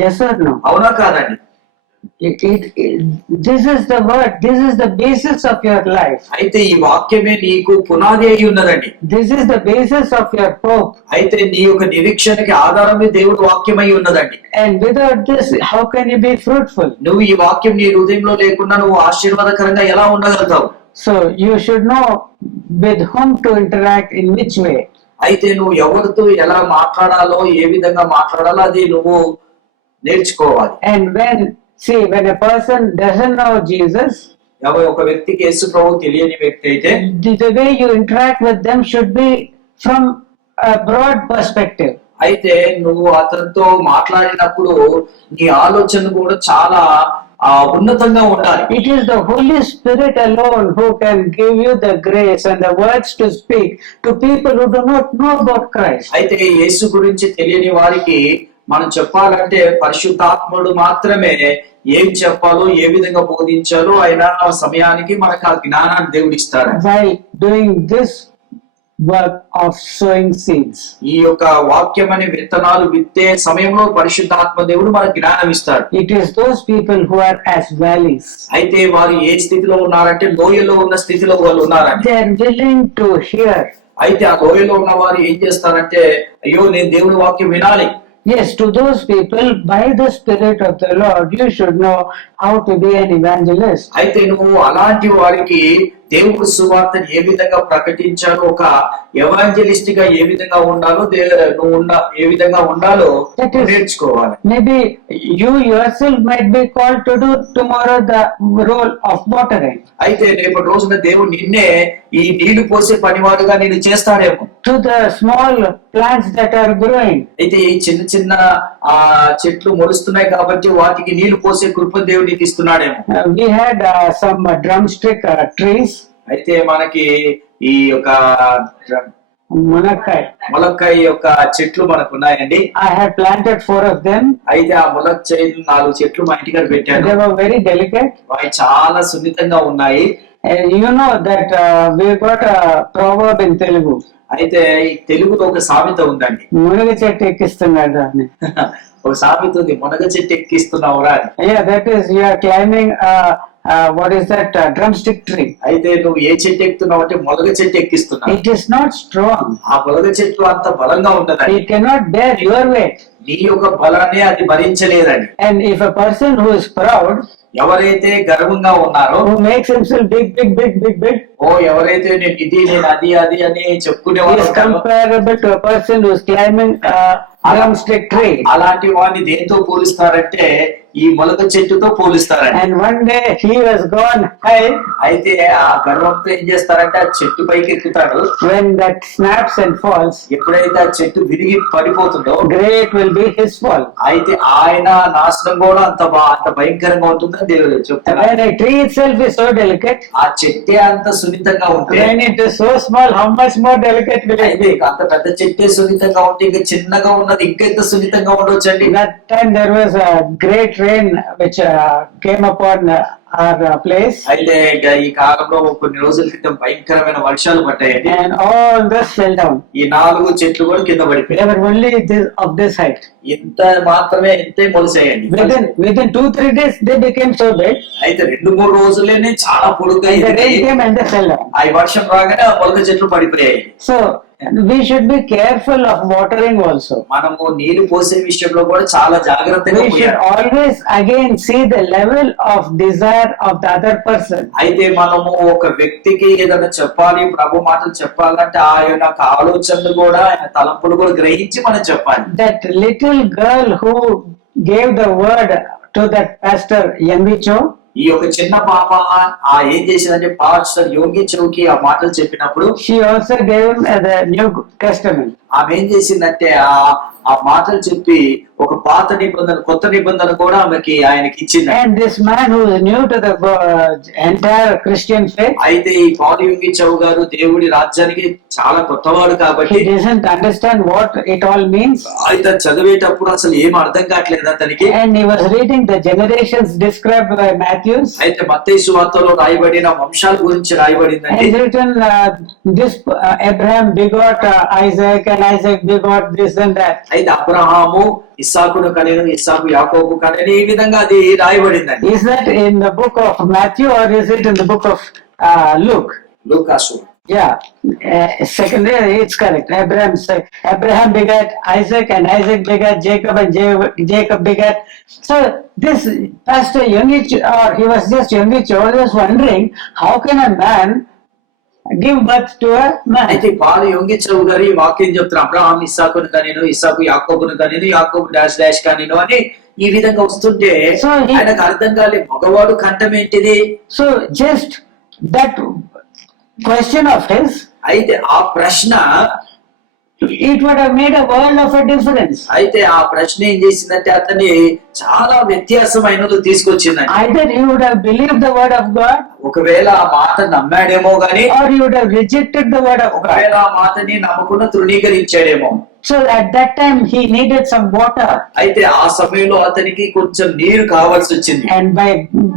Yes or no? అవునా కాదండి? This is the word, this is the basis of your life. అయితే ఈ వాక్యమే నీకు పునాది అయి ఉన్నదండి. This is the basis of your hope. అయితే నీ యొక్క నిరీక్షణకి ఆధారమే దేవుడు వాక్యమై ఉన్నదండి. And without this, how can you be fruitful? నువ్వు ఈ వాక్యం నీ హృదయంలో లేకుండా నువ్వు ఆశీర్వాదకరంగా ఎలా ఉండగలుగుతావు? So you should know with whom to interact, in which way. అయితే నువ్వు ఎవరితో ఎలా మాట్లాడాలో ఏ విధంగా మాట్లాడాలో అది నువ్వు నేర్చుకోవాలి. And when a person doesn't know Jesus, ఒక వ్యక్తికి యేసు ప్రభు తెలియని వ్యక్తి అయితే the way you interact with them should be from a broad perspective. అయితే నువ్వు అతనితో మాట్లాడినప్పుడు నీ ఆలోచన కూడా చాలా ఉన్నతంగా ఉండాలి. It is the Holy Spirit alone who can give you the grace and the words to speak to people who do not know about Christ. అయితే యేసు గురించి తెలియని వారికి మనం చెప్పాలంటే పరిశుద్ధాత్ముడు మాత్రమే ఏం చెప్పాలో ఏ విధంగా బోధించాలో ఆయన ఆ సమయానికి మనకు ఆ జ్ఞానాన్ని దేవుడు ఇస్తాడు. While doing this work of sowing seeds, ఈ యొక్క వాక్యం అనే విత్తనాలు విత్తే సమయంలో పరిశుద్ధాత్మ దేవుడు మనకు జ్ఞానం ఇస్తాడు. it is those people who are as valleys. అయితే వారు ఏ స్థితిలో ఉన్నారంటే లోయలో ఉన్న స్థితిలో వాళ్ళు ఉన్నారండి. They are willing to hear. అయితే ఆ లోయలో ఉన్న వారు ఏం చేస్తారంటే అయ్యో నేను దేవుడి వాక్యం వినాలి. Yes, to those people, by the Spirit of the Lord, you should know how to be an evangelist. అయితే నువ్వు అలాంటి వారికి దేవుడు సువార్తను ఏ విధంగా ప్రకటించాలో, ఒక ఎవాంజలిస్ట్ గా ఏ విధంగా ఉండాలో, ఏ విధంగా ఉండాలో That is- నేర్చుకోవాలి. Maybe you yourself might be called to do tomorrow the role of watering. అయితే రేపటి రోజున దేవుడు నిన్నే ఈ నీళ్లు పోసే పనివాడుగా నేను చేస్తాడేమో. To the small plants that are growing. అయితే ఈ చిన్న చిన్న ఆ చెట్లు మొలుస్తున్నాయి కాబట్టి వాటికి నీళ్లు పోసే కృప దేవుడు నీకు ఇస్తున్నాడేమో. We had some drumstick trees, అయితే మనకి ఈ యొక్క munakai. ములక్కాయ యొక్క చెట్లు మనకు ఉన్నాయండి. I had planted 4 of them. అయితే ఆ ములక్కాయ 4 చెట్లు మా ఇంటికి పెట్టాను. They were very delicate. అవి చాలా సున్నితంగా ఉన్నాయి. And you know that we got a proverb in Telugu. అయితే ఈ తెలుగులో ఒక సామెత ఉందండి. మునగ చెట్టు ఎక్కిస్తున్నాడు అని. ఒక సామెత ఉంది, మునగ చెట్టు ఎక్కిస్తున్నావురా అని. Yeah, that is, you are climbing what is that drumstick tree. అయితే నువ్వు ఏ చెట్టు ఎక్కుతున్నావు అంటే మునగ చెట్టు ఎక్కిస్తున్నావు. It is not strong. ఆ మునగ చెట్టు అంత బలంగా ఉండదండి. It cannot bear your weight. నీ యొక్క బలాన్ని అది భరించలేదండి. And if a person who is proud, ఎవరైతే గర్వంగా ఉన్నారో, who makes himself big, ఎవరైతే నేను ఇది నేను అది అది అని చెప్పుకునే he వాళ్ళు is ఉంటారో, comparable to a person who is climbing a drumstick tree. అలాంటి వాడిని దేంతో పోలుస్తారంటే ఈ మొలక చెట్టుతో పోలుస్తారండి. And one day he has gone high. అయితే ఆ గర్వంతో ఏం చేస్తారంటే ఆ చెట్టు పైకి ఎక్కుతాడు. When that snaps and falls, ఎప్పుడైతే ఆ చెట్టు విరిగి పడిపోతుందో great will be his fall. అయితే ఆయన నాశనం కూడా అంత భయంకరంగా ఉంటుందని దేవుడు చెప్తారు. When a tree itself is so delicate, ఆ చెట్టే అంత సున్నితంగా ఉంటే, when it is so small, how much more delicate will it అయితే be? అంత పెద్ద చెట్టే సున్నితంగా ఉంటే ఇంకా చిన్నగా ఉన్నది ఇంకా ఎంత సున్నితంగా ఉండొచ్చండి. That time there was a great rain which came upon our place, అయితే ఇక ఈ కాలంలో కొన్ని రోజుల క్రితం భయంకరమైన వర్షాలు పడ్డాయండి. and all this fell down. ఈ 4 చెట్లు కూడా కింద పడిపోయాయి. They were only of this height. ఇంత మాత్రమే ఇంతే మొలిసాయండి. Within 2-3 days they became so big. అయితే 2-3 రోజుల్లోనే చాలా పొడుగ్గా And the rain ఎదిగాయి. came and they fell down. ఆ వర్షం రాగానే ఆ మొలక చెట్లు పడిపోయాయి. So we should be careful of watering also. మనము నీరు పోసే విషయంలో కూడా చాలా జాగ్రత్తగా We should పోయాలి. always again see the level of desire of the other person. అయితే మనము ఒక వ్యక్తికి ఏదైనా చెప్పాలి, ప్రభు మాటలు చెప్పాలంటే ఆయన యొక్క ఆలోచనలు కూడా ఆయన తలంపులు కూడా గ్రహించి మనం చెప్పాలి. That little girl who gave the word to that pastor Yambicho, ఈ యొక్క చిన్న పాప ఏం చేసిందంటే పాస్టర్ యోగి చౌకి ఆ మాటలు చెప్పినప్పుడు she also gave him the New Testament. ఆమె ఏం చేసిందంటే ఆ మాటలు చెప్పి ఒక పాత నిబంధన కొత్త నిబంధన కూడా ఆమెకి ఆయనకి ఇచ్చింది. And this man who is new to the entire Christian faith, అయితే ఈ పాలు యోగి చౌ గారు దేవుడి రాజ్యానికి చాలా కొత్తవాడు కాబట్టి he doesn't understand what it all means. అయితే చదివేటప్పుడు అసలు ఏం అర్థం కావట్లేదు అతనికి. And he was reading the generations described by Matthew. అయితే మత్తయి సువార్తలో రాయబడిన వంశాల గురించి రాయబడిందండి. And written this Abraham begot Isaac, and Isaac begot this and that. అయితే అబ్రహాము ఇస్సాకును కనెను, ఇస్సాకు యాకోబు కనెను, ఈ విధంగా అది రాయబడిందండి. Is that in the book of Matthew or is it in the book of Luke? లూకాసు. Yeah, secondary it's correct. Abraham begat Isaac, and Isaac begat Jacob, and Jacob begat. So this Pastor Yungich, or he was just Yungich, always wondering how can a man give birth to a man? అయితే పాలు యోగించవు గారు ఈ వాక్యం చెప్తారు, Abraham ఇస్సాకును కనెను, ఇస్సాకు యాకోబును కనెను, యాకోబు డాష్ కనెను అని ఈ విధంగా వస్తుంటే So ఆయనకు అర్థం కాలే మగవాడు కంఠం ఏంటిది. So just that question of his, అయితే ఆ ప్రశ్న it would have made a world of a difference. అయితే ఆ ప్రశ్న ఏం చేసిందంటే అతన్ని చాలా వ్యత్యాసమైనది తీసుకొచ్చిందండి. Either he would have believed the word of God, ఒకవేళ ఆ మాట నమ్మాడేమో గాని, or he would have rejected the word of God. ఒకవేళ ఆ మాటని నమ్మకుండా తృణీకరించాడేమో. So at that time he needed some water, అయితే ఆ సమయంలో అతనికి కొంచెం నీరు కావాల్సి వచ్చింది. and by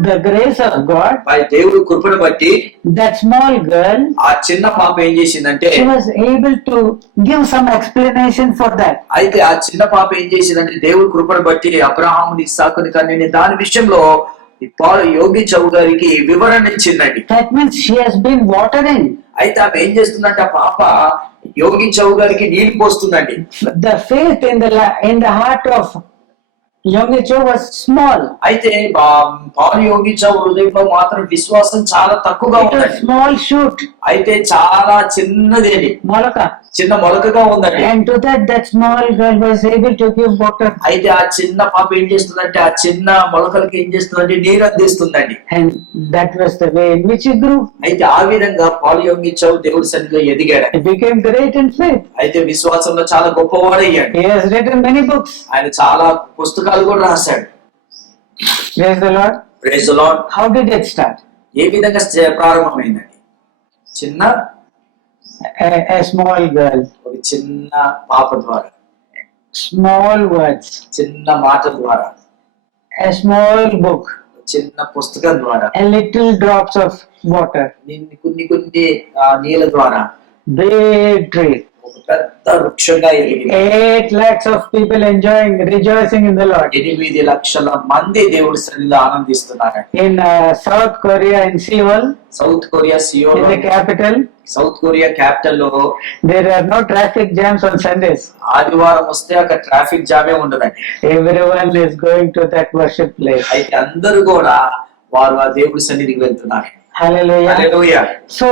the grace of God, ఆ దేవుడు కృపను బట్టి that small girl, ఆ చిన్న పాప ఏం చేసిందంటే, she was able to give some explanation for that. అయితే ఆ చిన్న పాప ఏం చేసిందంటే దేవుడు కృపను బట్టి అబ్రహాముని ఇస్సాకుని కన్యని దాని విషయంలో యోగి చౌ గారికి వివరణ ఇచ్చిందండి. That means she has been watering. అయితే ఆమె ఏం చేస్తుందంటే ఆ పాప యోగి చౌ గారికి నీళ్లు పోస్తుందండి. The faith in the heart of Yogi Cho was small. అయితే పాల్ యోగి చౌ హృదయంలో మాత్రం విశ్వాసం చాలా తక్కువగా It was ఉందండి. small shoot, అయితే చాలా చిన్నది అది, Molaka. చిన్న మొలకగా ఉందండి. And to that small girl was able to give water. అయితే ఆ చిన్న పాప ఏం చేస్తుందంటే ఆ చిన్న మొలకలకి ఏం చేస్తుందంటే నీరు అందిస్తుందండి. And that was the way in which he grew. అయితే ఆ విధంగా పాల్ యోగి చౌ దేవుడి సన్నిధిలో ఎదిగాడు. He became great in faith. అయితే విశ్వాసంలో చాలా గొప్పవాడయ్యాడు. He has written many books. ఆయన చాలా పుస్తకాలు కూడా రాశాడు. Praise the Lord. Praise the Lord. How did it start? ఏ విధంగా ప్రారంభమైందండి? చిన్న A small girl, ఒక చిన్న పాప ద్వారా, small words, చిన్న మాట ద్వారా, a small book, చిన్న పుస్తకం ద్వారా, a little drops of water, కొన్ని నీళ్ళ ద్వారా big tree, ఒక పెద్ద వృక్షంగా ఎదిగింది. 8 lakhs of people rejoicing in the Lord. 8 లక్షల మంది దేవుడి సన్నిధిలో ఆనందిస్తున్నారు. In South Korea, in Seoul, south Korea Seoul, in the capital, south Korea capital లో there are no traffic jams on Sundays. ఆదివారం వస్తే అక్కడ ట్రాఫిక్ జామే ఉండదండి. Everyone is going to that worship place. అయితే అందరూ కూడా వారు ఆ దేవుడి సన్నిధికి వెళ్తున్నారు. Hallelujah. Hallelujah. So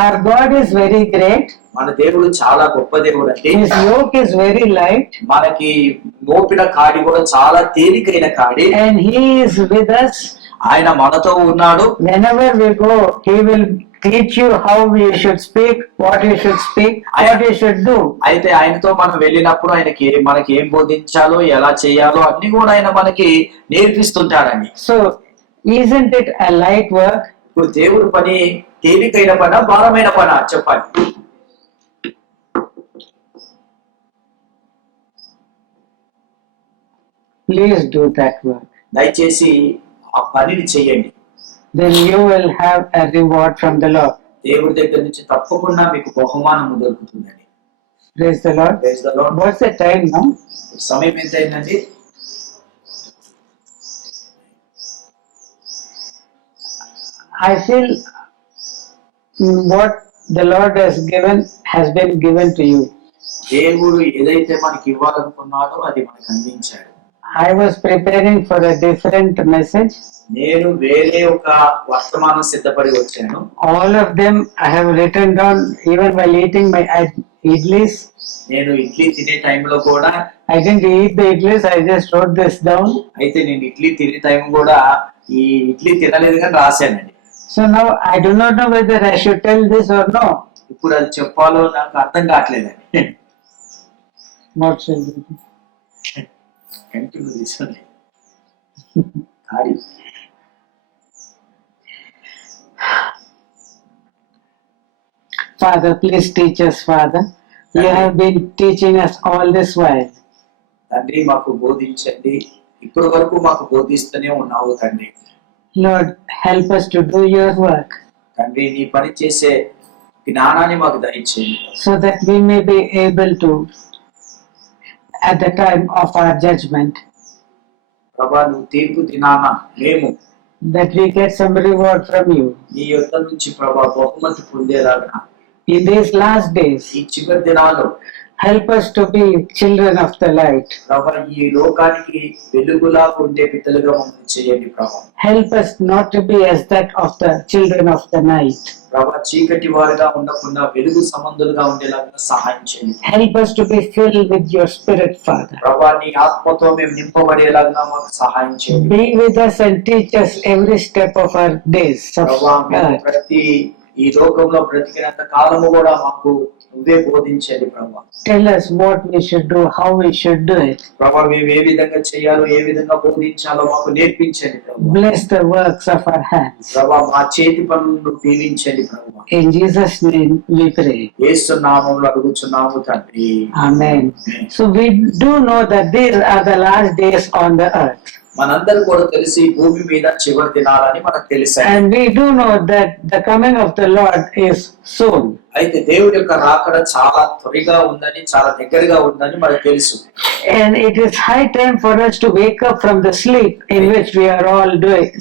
our God is very great. మన దేవుడు చాలా గొప్ప దేవుడు అండి. His yoke is very light, మనకి మోపిన కాడి కూడా చాలా తేలికైన కాడి. and He is with us. ఆయన మనతో ఉన్నాడు. Whenever we go, He will teach you how we should speak, what we should speak, what we should do. అయితే ఆయనతో మనం వెళ్ళినప్పుడు మనకి ఏం బోధించాలో, ఎలా చేయాలో అన్ని కూడా ఆయన మనకి నేర్పిస్తుంటాడండి. So, isn't it a light work? ఇప్పుడు దేవుడు పని తేలికైన పనా, భారమైన పనా చెప్పండి. Please do that work. దయచేసి ఆ పనిని చెయ్యండి. Then you will have a reward from the Lord. దేవుడి దగ్గర నుంచి తప్పకుండా మీకు బహుమానము దొరుకుతుందండి. Praise the Lord. Praise the Lord. What's the time now? సమయం ఎంత అయిందండి? I feel what the Lord has been given to you. దేవుడు ఏదైతే మనకి ఇవ్వాలనుకున్నాడో అది మనకు అందించాడు. I was preparing for a different message. నేను వేరే ఒక వర్తమానం సిద్ధపడి వచ్చాను. All of them I have written down even while eating my idlis. నేను ఇడ్లీ తినే టైంలో కూడా, I didn't eat the idlis, I just wrote this down. అయితే నేను ఇడ్లీ తినే టైం కూడా ఈ ఇడ్లీ తినలేదు కానీ రాశానండి. So now I do not know whether I should tell this or no. ఇప్పుడు అది చెప్పాలో నాకు అర్థం కావట్లేదండి. What shall we do? Continue తీసుకోండి. కాడి. Father, please teach us, Father. You have been teaching us all this while. తండ్రి మాకు బోధించండి, ఇప్పటి వరకు మాకు బోధిస్తూనే ఉన్నావు తండ్రి. Lord, help us to do your work తండ్రి నీ పని చేసే జ్ఞానాన్ని మాకు దయచేయండి. so that we may be able to, at the time of our judgment, ప్రభా నువ్వు తీర్పు దినాన మేము that we get some reward from you. నీ యొద్ద నుంచి ప్రభా బహుమతి పొందేలాగా In these last days, ఈ చివరి దినాల్లో help us to be children of the light. ప్రభా ఈ లోకానికి వెలుగులా ఉండే బిడ్డలుగా మమ్మల్ని చేయండి ప్రభా. Help us not to be as that of the children of the night. ప్రభా చీకటి వారుగా ఉండకుండా వెలుగు సంబంధులుగా ఉండేలాగా సహాయం చేయండి. Help us to be filled with your spirit, Father. ప్రభా నీ ఆత్మతో మేము నింపబడేలాగా మాకు సహాయం చేయండి. Be with us and teach us every step of our days. ప్రభా మేము ప్రతి ఈ లోకంలో బ్రతికినంత కాలము కూడా మాకు నువ్వే బోధించండి ప్రభా. Tell us what we should do, how we should do it. ప్రభా మేము ఏ విధంగా చేయాలో ఏ విధంగా బోధించాలో మాకు నేర్పించండి ప్రభా. Bless the works of our hands. ప్రభా మా చేతి పనులను దీవించండి ప్రభా. In Jesus' name we pray. యేసు నామములో అడుగుచున్నాము తండ్రి. Amen. So we do know that these are the last days on the earth. మనందరూ కూడా తెలిసి భూమి మీద చివరి దినాలని మనకు తెలుసు. And we do know that the coming of the Lord is soon. అయితే దేవుడి యొక్క రాకడ చాలా త్వరగా ఉందని, చాలా దగ్గరగా ఉందని మనకు తెలుసు. And it is high time for us to wake up from the sleep in which we are all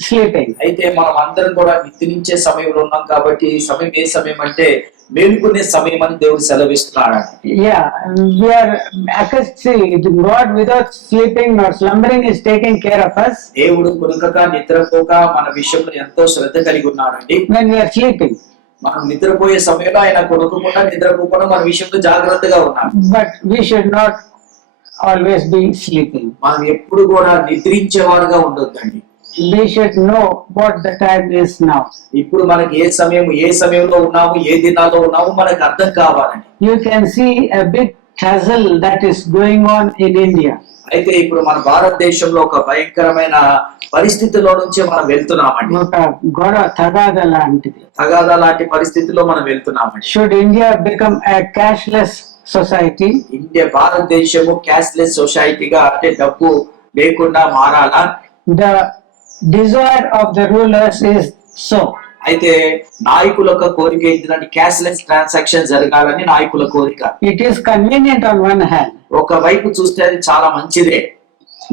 sleeping. అయితే మనం అందరం కూడా నిద్రించే సమయంలో ఉన్నాం కాబట్టి ఈ సమయం ఏ సమయం అంటే మేలుకునే సమయం అని దేవుడు సెలవిస్తున్నాడు. Yeah, we are actually God without sleeping or slumbering is taking care of us దేవుడు కునుకక నిద్రపోక మన విషయంలో ఎంతో శ్రద్ధ కలిగి ఉన్నాడండి. when we are sleeping. మనం నిద్రపోయే సమయంలో ఆయన కొనుక్కోకుండా నిద్రపోకుండా మన విషయంలో జాగ్రత్తగా ఉన్నాడు. But we should not always be sleeping. మనం ఎప్పుడు కూడా నిద్రించేవారుగా ఉండొద్దండి. We should know what the time is now. ఇప్పుడు మనకి ఏ సమయంలో ఉన్నాము, ఏ దినాల్లో ఉన్నాము మనకు అర్థం కావాలండి. You can see a big tussle that is going on in India. అయితే ఇప్పుడు మన భారతదేశంలో ఒక భయంకరమైన పరిస్థితిలో నుంచే మనం వెళ్తున్నామండి. ఒక గొడవ తగాద లాంటిది. తగాదా లాంటి పరిస్థితిలో మనం వెళ్తున్నామండి. Should India become a cashless society? భారతదేశము క్యాష్లెస్ సొసైటీగా అంటే డబ్బు లేకుండా మారాలా? The desire of the rulers is so. అయితే నాయకుల యొక్క కోరిక ఏంటంటే క్యాష్లెస్ ట్రాన్సాక్షన్ జరగాలని నాయకుల కోరిక. It is convenient on one hand. ఒక వైపు చూస్తే అది చాలా మంచిదే.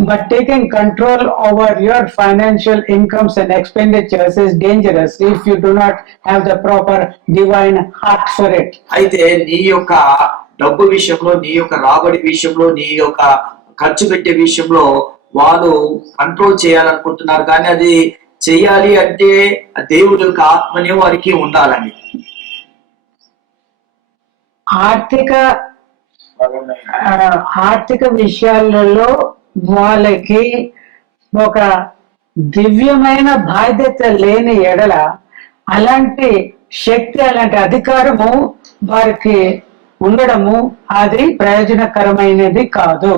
But taking control over your financial incomes and expenditures is dangerous if you do not have the proper divine heart for it. అయితే నీ యొక్క డబ్బు విషయంలో, నీ యొక్క రాబడి విషయంలో, నీ యొక్క ఖర్చు పెట్టే విషయంలో వాళ్ళు కంట్రోల్ చేయాలనుకుంటున్నారు, కానీ అది చెయ్యాలి అంటే దేవుడి యొక్క ఆత్మనే వారికి ఉండాలండి. ఆర్థిక విషయాలలో వాళ్ళకి ఒక దివ్యమైన బాధ్యత లేని ఎడల అలాంటి శక్తి, అలాంటి అధికారము వారికి ఉండడము అది ప్రయోజనకరమైనది కాదు.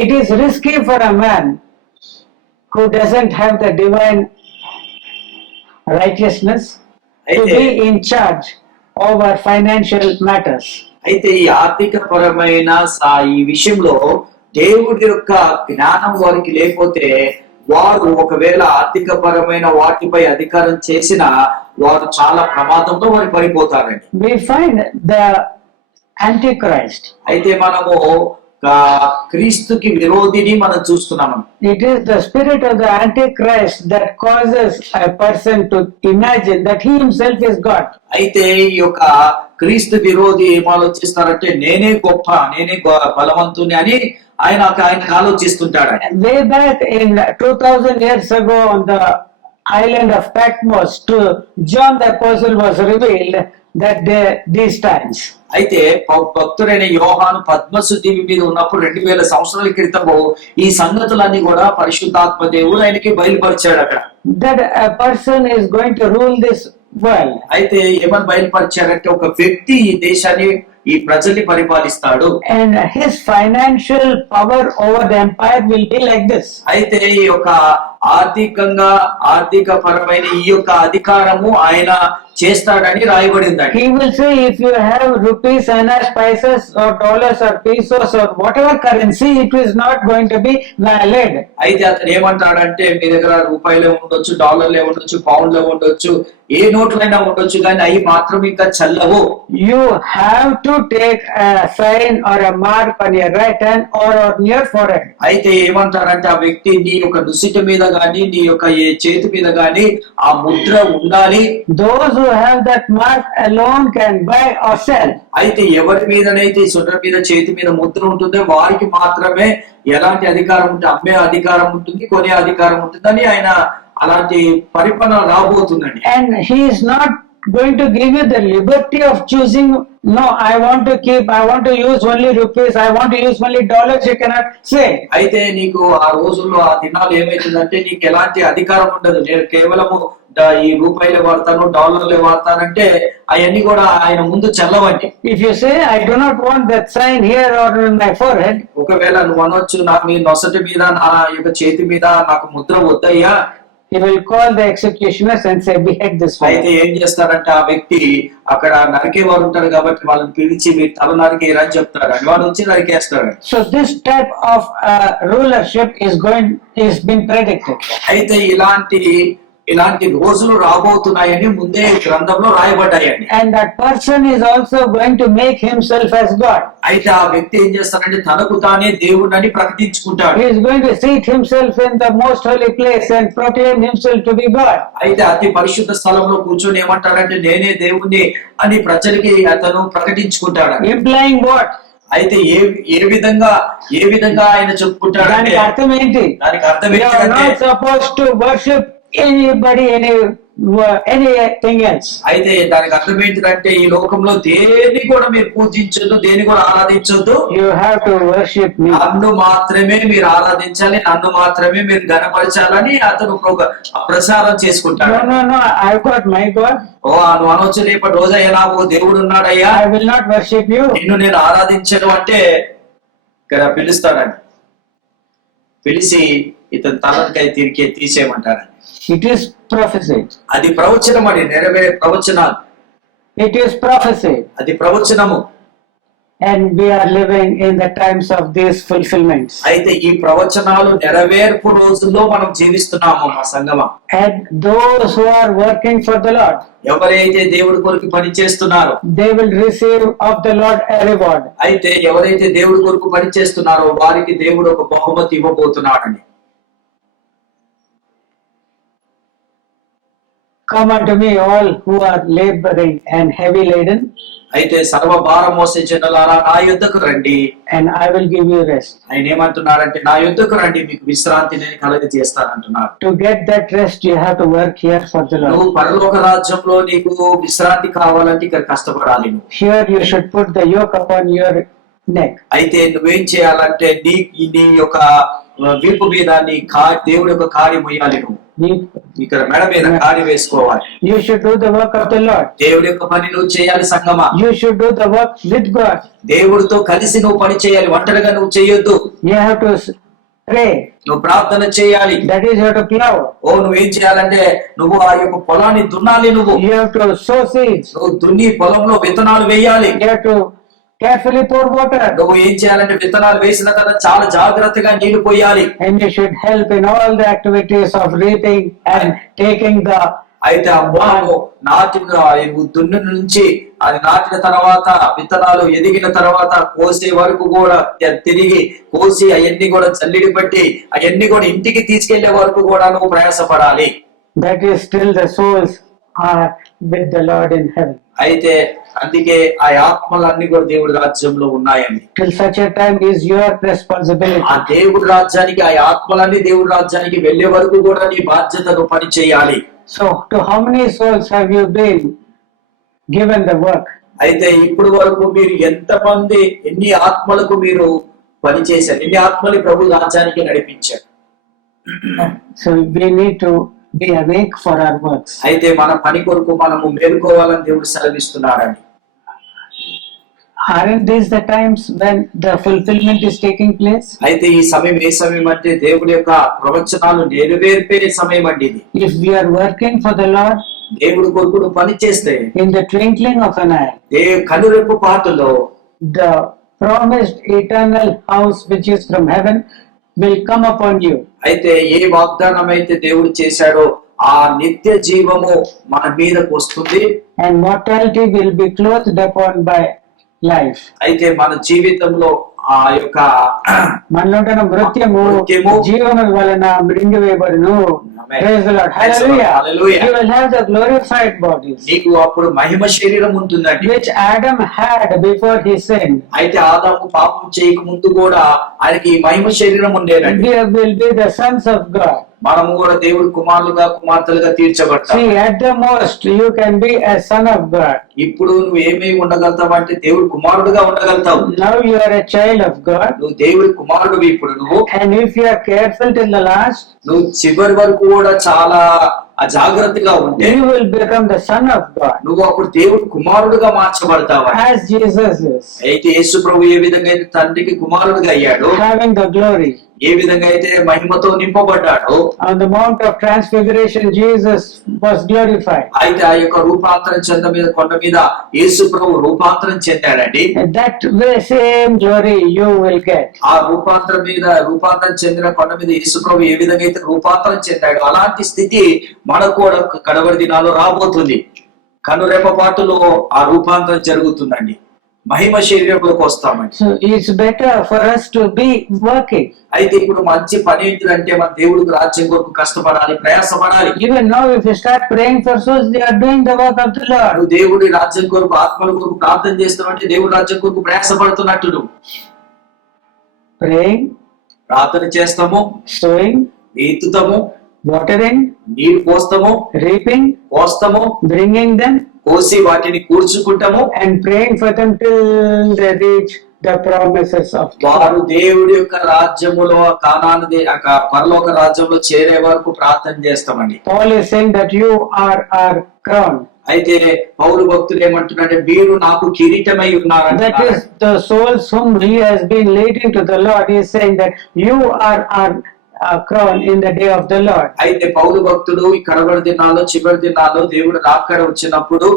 It is risky for a man who doesn't have the divine righteousness to be in charge over financial matters. అయితే ఈ ఆర్థిక పరమైన ఈ విషయంలో దేవుడి యొక్క జ్ఞానం వారికి లేకపోతే వారు ఒకవేళ ఆర్థిక పరమైన వాటిపై అధికారం చేసినా వారు చాలా ప్రమాదంలో వారు పడిపోతారండి. We find the Antichrist. అయితే మనము క్రీస్తుకి విరోధిని మనం చూస్తున్నాము. It is the spirit of the Antichrist that causes a person to imagine that he himself is God. అయితే ఈ యొక్క క్రీస్తు విరోధి ఏం ఆలోచిస్తారంటే నేనే గొప్ప, నేనే బలవంతుని అని ఆయనకు ఆలోచిస్తుంటాడు. Way back in 2000 years ago on the island of Patmos, to John the Apostle was revealed that these times. అయితే భక్తుడైన యోహాను పద్మసు దీవి మీద ఉన్నప్పుడు 2000 సంవత్సరాల క్రితము ఈ సంగతులన్నీ కూడా పరిశుద్ధాత్మ దేవుడు ఆయనకి బయలుపరిచాడు అక్కడ. That a person is going to rule this world. అయితే ఏమని బయలుపరిచాడంటే ఒక వ్యక్తి ఈ దేశాన్ని, ఈ ప్రజల్ని పరిపాలిస్తాడు. And his financial power over the empire will be like this. అయితే ఈ యొక్క ఆర్థిక పరమైన ఈ యొక్క అధికారము ఆయన చేస్తాడని రాయబడిందండి. He will say, if you have rupees, annas, spices or dollars or pesos or whatever currency, it is not going to be valid. అయితే అతను ఏమంటాడంటే మీ దగ్గర రూపాయలే ఉండొచ్చు, డాలర్లే ఉండొచ్చు, పౌండ్లే ఉండొచ్చు, ఏ నోట్లైనా ఉండొచ్చు, కానీ అవి మాత్రం ఇంకా చల్లవు. You have to take a sign or a mark on your right hand or on your forehead. అయితే ఏమంటారంటే ఆ వ్యక్తి నీ యొక్క నుసిట మీద గాని, నీ యొక్క చేతి మీద గాని ఆ ముద్ర ఉండాలి. Those who have that mark alone can buy or sell. అయితే ఎవరి మీదనైతే సొంత మీద, చేతి మీద ముద్ర ఉంటుందో వారికి మాత్రమే ఎలాంటి అధికారం ఉంటుంది, అమ్మే అధికారం ఉంటుంది, కొనే అధికారం ఉంటుంది అని ఆయన అలాంటి పరిపాలన రాబోతుందండి. And he is not going to give you the liberty of choosing. No, I want to use only rupees, I want to use only dollars, you cannot say. అయితే నీకు ఆ రోజుల్లో ఆ దినాలు ఏమైతుందంటే నీకు ఎలాంటి అధికారం ఉండదు, నేను కేవలము ఈ రూపాయలు వాడతాను, డాలర్లు వాడతానంటే అవన్నీ కూడా ఆయన ముందు చెల్లవండి. If you say, I do not want that sign here or in my forehead, ఒకవేళ నువ్వు అనొచ్చు, నాకు నీ నొసటి మీద, నా యొక్క చేతి మీద నాకు ముద్ర వద్దయ్యా, he will call the executioners and say, behead this అయితే fellow. ఏం చేస్తారంటే ఆ వ్యక్తి అక్కడ నరికేవారు ఉంటారు కాబట్టి వాళ్ళని పిలిచి మీరు తల నరికేయరా అని చెప్తాడు, వాడు వచ్చి నరికేస్తాడు. So this type of rulership is being predicted. అయితే ఇలాంటి రోజులు రాబోతున్నాయని ముందే గ్రంథంలో రాయబడ్డాయండి. And that person is also going to make himself as God. అయితే ఆ వ్యక్తి ఏం చేస్తాడంటే తనకు తానే దేవుడని ప్రకటించుకుంటాడు. He is going to seat himself in the most holy place and proclaim himself to be God. అయితే అతి పరిశుద్ధ స్థలంలో కూర్చొని ఏమంటాడంటే నేనే దేవుణ్ణి అని ప్రజలకి అతను ప్రకటించుకుంటాడు. Implying what? అయితే ఏ విధంగా ఆయన చెప్పుకుంటాడంటే దానికి అర్థం ఏంటి? దానికి అర్థం We are ఏంటంటే not supposed to worship anybody, anything else. అయితే దానికి అర్థం ఏంటంటే ఈ లోకంలో దేన్ని కూడా మీరు పూజించొద్దు, దేన్ని కూడా ఆరాధించొద్దు. You have to worship me. నన్ను మాత్రమే మీరు ఆరాధించాలి, నన్ను మాత్రమే మీరు గణపరచాలని అతను ప్రసారం చేసుకుంటాడు. No, I've got my God. నువ్వు అనొచ్చు రేపటి రోజయ్యా నాకు దేవుడు ఉన్నాడయ్యా, I will not worship you. నిన్ను నేను ఆరాధించను అంటే ఇక్కడ పిలుస్తాడండి. పిలిచి ఇతను తలకాయ తిరిగి తీసేయమంటాడు. It is prophecy. అది ప్రవచనం అండి, నెరవేరే ప్రవచనాలు. It is prophecy. అది ప్రవచనము. And we are living in the times of these fulfillments. అయితే ఈ ప్రవచనాలు నెరవేర్పు రోజుల్లో మనం జీవిస్తున్నాము మా సంగమా. And those who are working for the Lord, ఎవరైతే దేవుడి కొరకు పని చేస్తున్నారో they will receive of the Lord a reward. అయితే ఎవరైతే దేవుడి కొరకు పని చేస్తున్నారో వారికి దేవుడు ఒక బహుమతి ఇవ్వబోతున్నాడని. Come unto me all who are laboring and heavy laden, అయితే సర్వభారం మోసే జనులారా నా యుద్ధకు రండి, and I will give you rest. ఆయన ఏమంటున్నారంటే నా యుద్ధకు రండి, మీకు విశ్రాంతి నేను కలుగజేస్తానంటున్నారు. To get that rest, you have to work here for the Lord. నువ్వు పరలోక రాజ్యంలో నీకు విశ్రాంతి కావాలంటే ఇక్కడ కష్టపడాలి. Here you should put the yoke upon your neck. అయితే నువ్వేం చేయాలంటే నీ యొక్క వీపు మీద దేవుడి యొక్క కాడి మొయ్యాలి. నువ్వు ఇక్కడ మెడ మీద కాడి వేసుకోవాలి. You should do the work of the Lord. దేవుడి యొక్క పని నువ్వు చేయాలి సంగమా. You should do the work with God. దేవుడితో కలిసి నువ్వు పని చేయాలి, ఒంటరిగా నువ్వు చేయొద్దు. You have to pray. నువ్వు ప్రార్థన చేయాలి. That is, you have to plow. నువ్వేం చేయాలంటే నువ్వు ఆ యొక్క పొలాన్ని దున్నాలి. నువ్వు You have to sow seeds. నువ్వు దున్ని పొలంలో విత్తనాలు వేయాలి. You have to carefully pour water. నువ్వు ఏం చేయాలంటే విత్తనాలు వేసిన తర్వాత చాలా జాగ్రత్తగా నీళ్లు పోయాలి. And you should help in all the activities of reaping and taking the. అయితే ఆ పొలము దున్ని నుంచి అది నాటిన తర్వాత విత్తనాలు ఎదిగిన తర్వాత కోసే వరకు కూడా తిరిగి కోసి అవన్నీ కూడా చల్లిడి పట్టి అవన్నీ కూడా ఇంటికి తీసుకెళ్లే వరకు కూడా నువ్వు ప్రయాసపడాలి. That is still the souls are with the Lord in heaven. అయితే అందుకే ఆ ఆత్మలన్నీ కూడా దేవుడి రాజ్యంలో ఉన్నాయండి. Till such a time is your responsibility. ఆ దేవుడి రాజ్యానికి ఆ ఆత్మలన్నీ దేవుడి రాజ్యానికి వెళ్లే వరకు కూడా నీ బాధ్యతను పని చేయాలి. So to how many souls have you been given the work? అయితే ఇప్పుడు వరకు మీరు ఎంతమంది ఎన్ని ఆత్మలకు మీరు పని చేశారు, ఎన్ని ఆత్మలు ప్రభు రాజ్యానికి నడిపించారు. So we need to be awake for our works. అయితే మన పని కొరకు మనము మేలుకోవాలని దేవుడు సెలవిస్తున్నాడండి. Aren't these the times when the fulfillment is taking place? అయితే ఈ సమయం ఏ సమయం అంటే దేవుడి యొక్క ప్రవచనాలు నెరవేర్పే సమయం అండి ఇది. If we are working for the Lord, దేవుడి కొరకు పని చేస్తే in the twinkling of an eye, కనురెప్పు పాటులో the promised eternal house which is from heaven will come upon you. అయితే ఏ వాగ్దానం అయితే దేవుడు చేశాడో ఆ నిత్య జీవము మన మీదకు వస్తుంది. And mortality will be clothed upon by life. అయితే మన జీవితంలో ఆ యొక్క మనలో ఉన్న మృత్యము జీవము వలన మృంగివేయబడును. Praise the Lord. Hallelujah. Hallelujah. You will have the glorified bodies నీకు అప్పుడు మహిమ శరీరం ఉంటుందండి, which Adam had before he sinned. అయితే ఆదాము పాపం చేయక ముందు కూడా ఆయనకి మహిమ శరీరం ఉండేనండి. We will be the sons of God. మనము కూడా దేవుడి కుమారులుగా కుమార్తెలుగా తీర్చబడతాం. See, at the most you can be a son of God. ఇప్పుడు నువ్వు ఏమేమి ఉండగలుగుతావు అంటే దేవుడి కుమారుడుగా ఉండగలుగుతావు. Now you are a child of God. నువ్వు దేవుడి కుమారుడు ఇప్పుడు నువ్వు. And if you are careful till the last, నువ్వు చివరి వరకు కూడా చాలా అజాగ్రత్తగా ఉంటే you will become the son of God, నువ్వు అప్పుడు దేవుడు కుమారుడుగా మార్చబడతావు. as Jesus is, అయితే యేసు ప్రభు ఏ విధంగా అయితే తండ్రికి కుమారుడుగా అయ్యాడు, having the glory. ఏ విధంగా అయితే మహిమతో నింపబడ్డాడో, On the Mount of Transfiguration, Jesus was glorified. అయితే ఆ యొక్క రూపాంతరం కొండ మీద యేసు ప్రభు రూపాంతరం చెందాడండి. And that way same glory you will get. ఆ రూపాంతరం చెందిన కొండ మీద యేసు ప్రభు ఏ విధంగా అయితే రూపాంతరం చెందాడు, అలాంటి స్థితి మనకు కూడా కడవరి దినాల్లో రాబోతుంది. కనురెప్ప పాటులో ఆ రూపాంతరం జరుగుతుందండి. మహిమ శరీరంలోకి వస్తామండి. So it's better for us to be working. అయితే ఇప్పుడు మంచి పని ఏంటంటే మన దేవుడికి రాజ్యం కొరకు కష్టపడాలి, ప్రయాసపడాలి. Even now, if you start praying for souls, they are doing the work of the Lord. నువ్వు దేవుడి రాజ్యం కొరకు, ఆత్మల కొరకు ప్రార్థన చేస్తావంటే దేవుడి రాజ్యం కొరకు ప్రయాసపడుతున్నట్టు నువ్వు. Praying, ప్రార్థన చేస్తాము, sowing, ఎత్తుతాము, watering, నీరు పోస్తాము, reaping, కోస్తాము, bringing them, కోసి వాటిని కూర్చుకుంటాము. and praying for them till they reach the promises of God. వారు దేవుడి యొక్క రాజ్యములో పరలోక రాజ్యంలో చేరే వరకు ప్రార్థన చేస్తామండి. Paul is saying that you are our crown. అయితే పౌలు భక్తులు ఏమంటున్నారంటే మీరు నాకు కిరీటమై ఉన్నారని. That is the souls whom he has been leading to the Lord. He is saying that you are our crown in the day of the Lord. అయితే పౌలు భక్తుడు ఈ కడవరి దినాల్లో, చివరి దినాల్లో దేవుడు రాకడ వచ్చినప్పుడు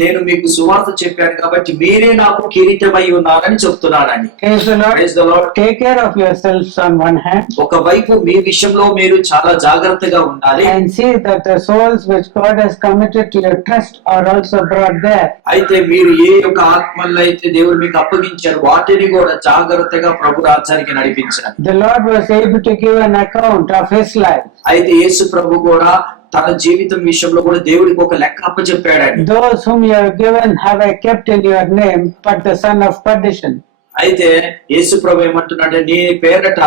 నేను మీకు సువార్త చెప్పాను కాబట్టి మీరే నాకు కిరీటమై ఉన్నారని చెప్తున్నాడని. Praise the Lord. Praise the Lord. Take care of yourselves on one hand, ఒకవైపు మీ విషయంలో మీరు చాలా జాగ్రత్తగా ఉండాలి. and see that the souls which God has committed to your trust are also brought there. అయితే మీరు ఏ యొక్క ఆత్మల్లో అయితే దేవుడు మీకు అప్పగించారు వాటిని కూడా జాగ్రత్తగా ప్రభు రాజ్యానికి నడిపించాలి. The Lord was able to give an account of his life. అయితే యేసు ప్రభు కూడా తన జీవితం విషయంలో కూడా దేవుడికి ఒక లెక్క అప్పచెప్పాడండి. Those whom you have given have I kept in your name, but the son of perdition. అయితే యేసు ప్రభు ఏమంటున్నాడు, నీ పేరట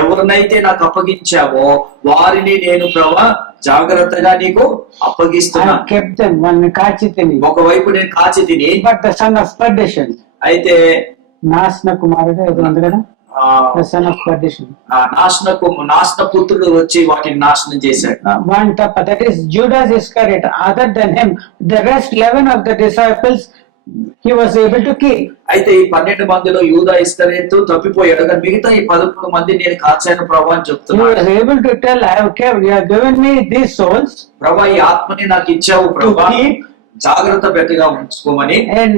ఎవరినైతే నాకు అప్పగించావో వారిని నేను ప్రభు జాగ్రత్తగా నీకు I అప్పగిస్తున్నా. have kept them, one కాచితిని, ఒకవైపు నేను కాచి తిని, but the son of perdition. అయితే నాశన కుమారుడు ఏదో ఉంది కదా, the son of perdition. నాశన పుత్రుడు వచ్చి వాటిని నాశనం చేశాడు. One tapa, that is Judas Iscariot. Other than him, the rest 11 of the disciples he was able to keep. అయితే ఈ 12 మందిలో యూదా ఇస్కరియోతు తప్పిపోయాడు, కానీ మిగతా ఈ 11 మంది నేను కాచాను ప్రభు అని He చెప్తున్నాడు. was able to tell, I have kept, you have given me these souls ప్రభు ఈ ఆత్మని నాకు ఇచ్చావు to ప్రభు, keep. జాగ్రత్త పెట్టగా ఉంచుకోమని. And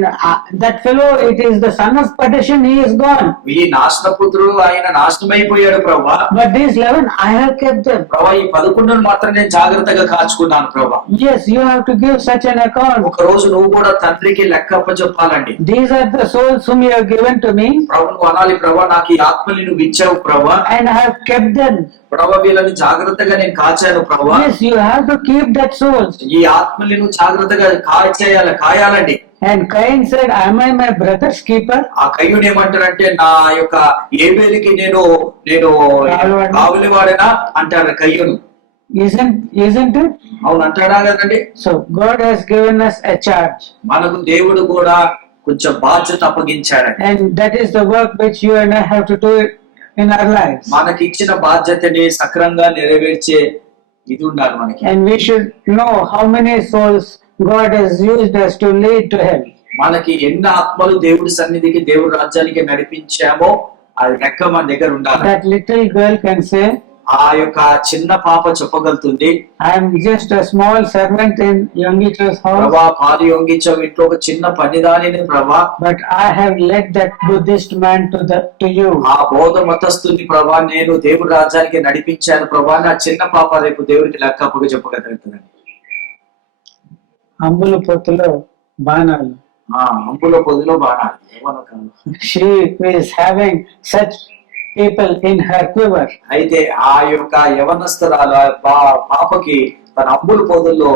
that fellow, it is the son of perdition, he is gone. ఈ నాశన పుత్రుడు ఆయన నాశనం అయిపోయాడు ప్రభా. But these 11, I have kept them. ప్రభా ఈ 11 మాత్రం నేను జాగ్రత్తగా కాచుకున్నాను ప్రభా. Yes, you have to give such an account. ఒక రోజు నువ్వు కూడా తండ్రికి లెక్క అప్పచెప్పాలండి. These are the souls whom you have given to me, ప్రభు నువ్వు అనాలి, ప్రభా నాకు ఈ ఆత్మని నువ్వు ఇచ్చావు ప్రభా, and I have kept them. ప్రభా వీళ్ళని జాగ్రత్తగా నేను కాచాను ప్రభా. Yes, you have to keep that souls. ఈ ఆత్మని నువ్వు జాగ్రత్తగా కాయాలండి. And Cain said, am I my brother's keeper? ఆ కయ్యుడు ఏమంటారంటే నా యొక్క ఏబేలుకి నేను కావలివాడనా అంటారు కయ్యుడు. Isn't it? అవును అంటాడా కదండి. So God has given us a charge, మనకు దేవుడు కూడా కొంచెం బాధ్యత అప్పగించాడండి. and that is the work which you and I have to do in our lives. మనకి ఇచ్చిన బాధ్యతని సక్రంగా నెరవేర్చే ఇది ఉండాలి మనకి. And we should know how many souls God has used us to lead to hell. మనకి ఎన్ని ఆత్మలు దేవుడి సన్నిధికి, దేవుడి రాజ్యానికి నడిపించామో అది లెక్క మన దగ్గర ఉండాలి. That little girl can say, ఆ యొక్క చిన్న పాప చెప్పగలుగుతుంది, I am just a small servant in Yongicho's house, ప్రభా పాలు యోగించావు ఇంట్లో ఒక చిన్న పనిదానిని ప్రభా, but I have led that Buddhist man to you. ఆ బౌద్ధ మతస్థుని ప్రభా నేను దేవుడి రాజ్యానికి నడిపించాను ప్రభా. నా చిన్న పాప రేపు దేవుడికి లెక్క అప్పగా చెప్పగలుగుతుందండి. అంబుల పొత్తులో బాణాలు. అంపులో పొదిలో బాణాలు. She is having such people in her quiver. అయితే ఆ యొక్క యవనస్తురాలు పాపకి తన అంబుల పొదుల్లో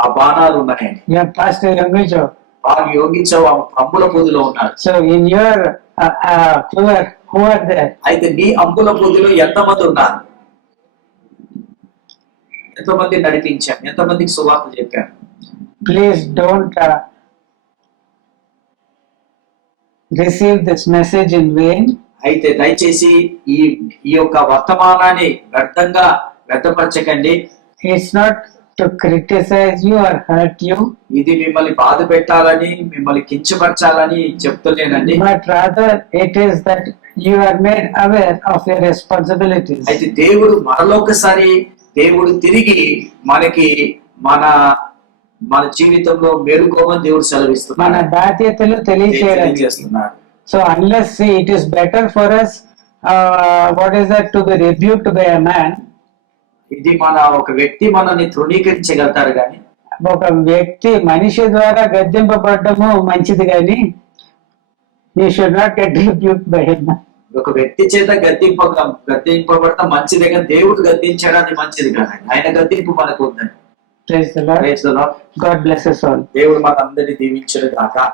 ఆ బాణాలు ఉన్నాయండి. Yeah, Pastor Yongicho. వాళ్ళు యోగించవు అంబుల పొదిలో ఉన్నారు. So in your quiver, who are there? అయితే నీ అంబుల పొదిలో ఎంతమంది ఉన్నారు? ఎంతమంది నడిపించాను, ఎంతమందికి సువార్త చెప్పాను? Please don't receive this message in vain. అయితే దయచేసి ఈ యొక్క వర్తమానాన్ని వ్యర్థపరచకండి. It's not to criticize you or hurt you, ఇది మిమ్మల్ని బాధ పెట్టాలని మిమ్మల్ని కించపరచాలని చెప్తలేనండి. but rather it is that you are made aware of your responsibilities. అయితే దేవుడు మరొకసారి దేవుడు తిరిగి మనకి మన జీవితంలో మేలుకోమని దేవుడు మన సెలవిస్తున్నాడు, బాధ్యతలు తెలియచేయడానికి. తెలియజేస్తున్నాడు. So unless see, it is better for us, what is that, to be rebuked by a man. ఇది ఒక వ్యక్తి మనల్ని తృణీకరించగలుగుతారు కానీ ఒక వ్యక్తి మనిషి ద్వారా గద్దెంపబడము మంచిది కానీ you should not get rebuked by him. ఒక వ్యక్తి చేత గద్దింపబడటం మంచిదే కానీ దేవుడు గద్దించడానికి మంచిది కాదండి. ఆయన గద్దింపు మనకు ఉందండి. Praise the Lord. Praise the Lord. God bless us all. దేవుడు మనందరినీ దీవించును గాక.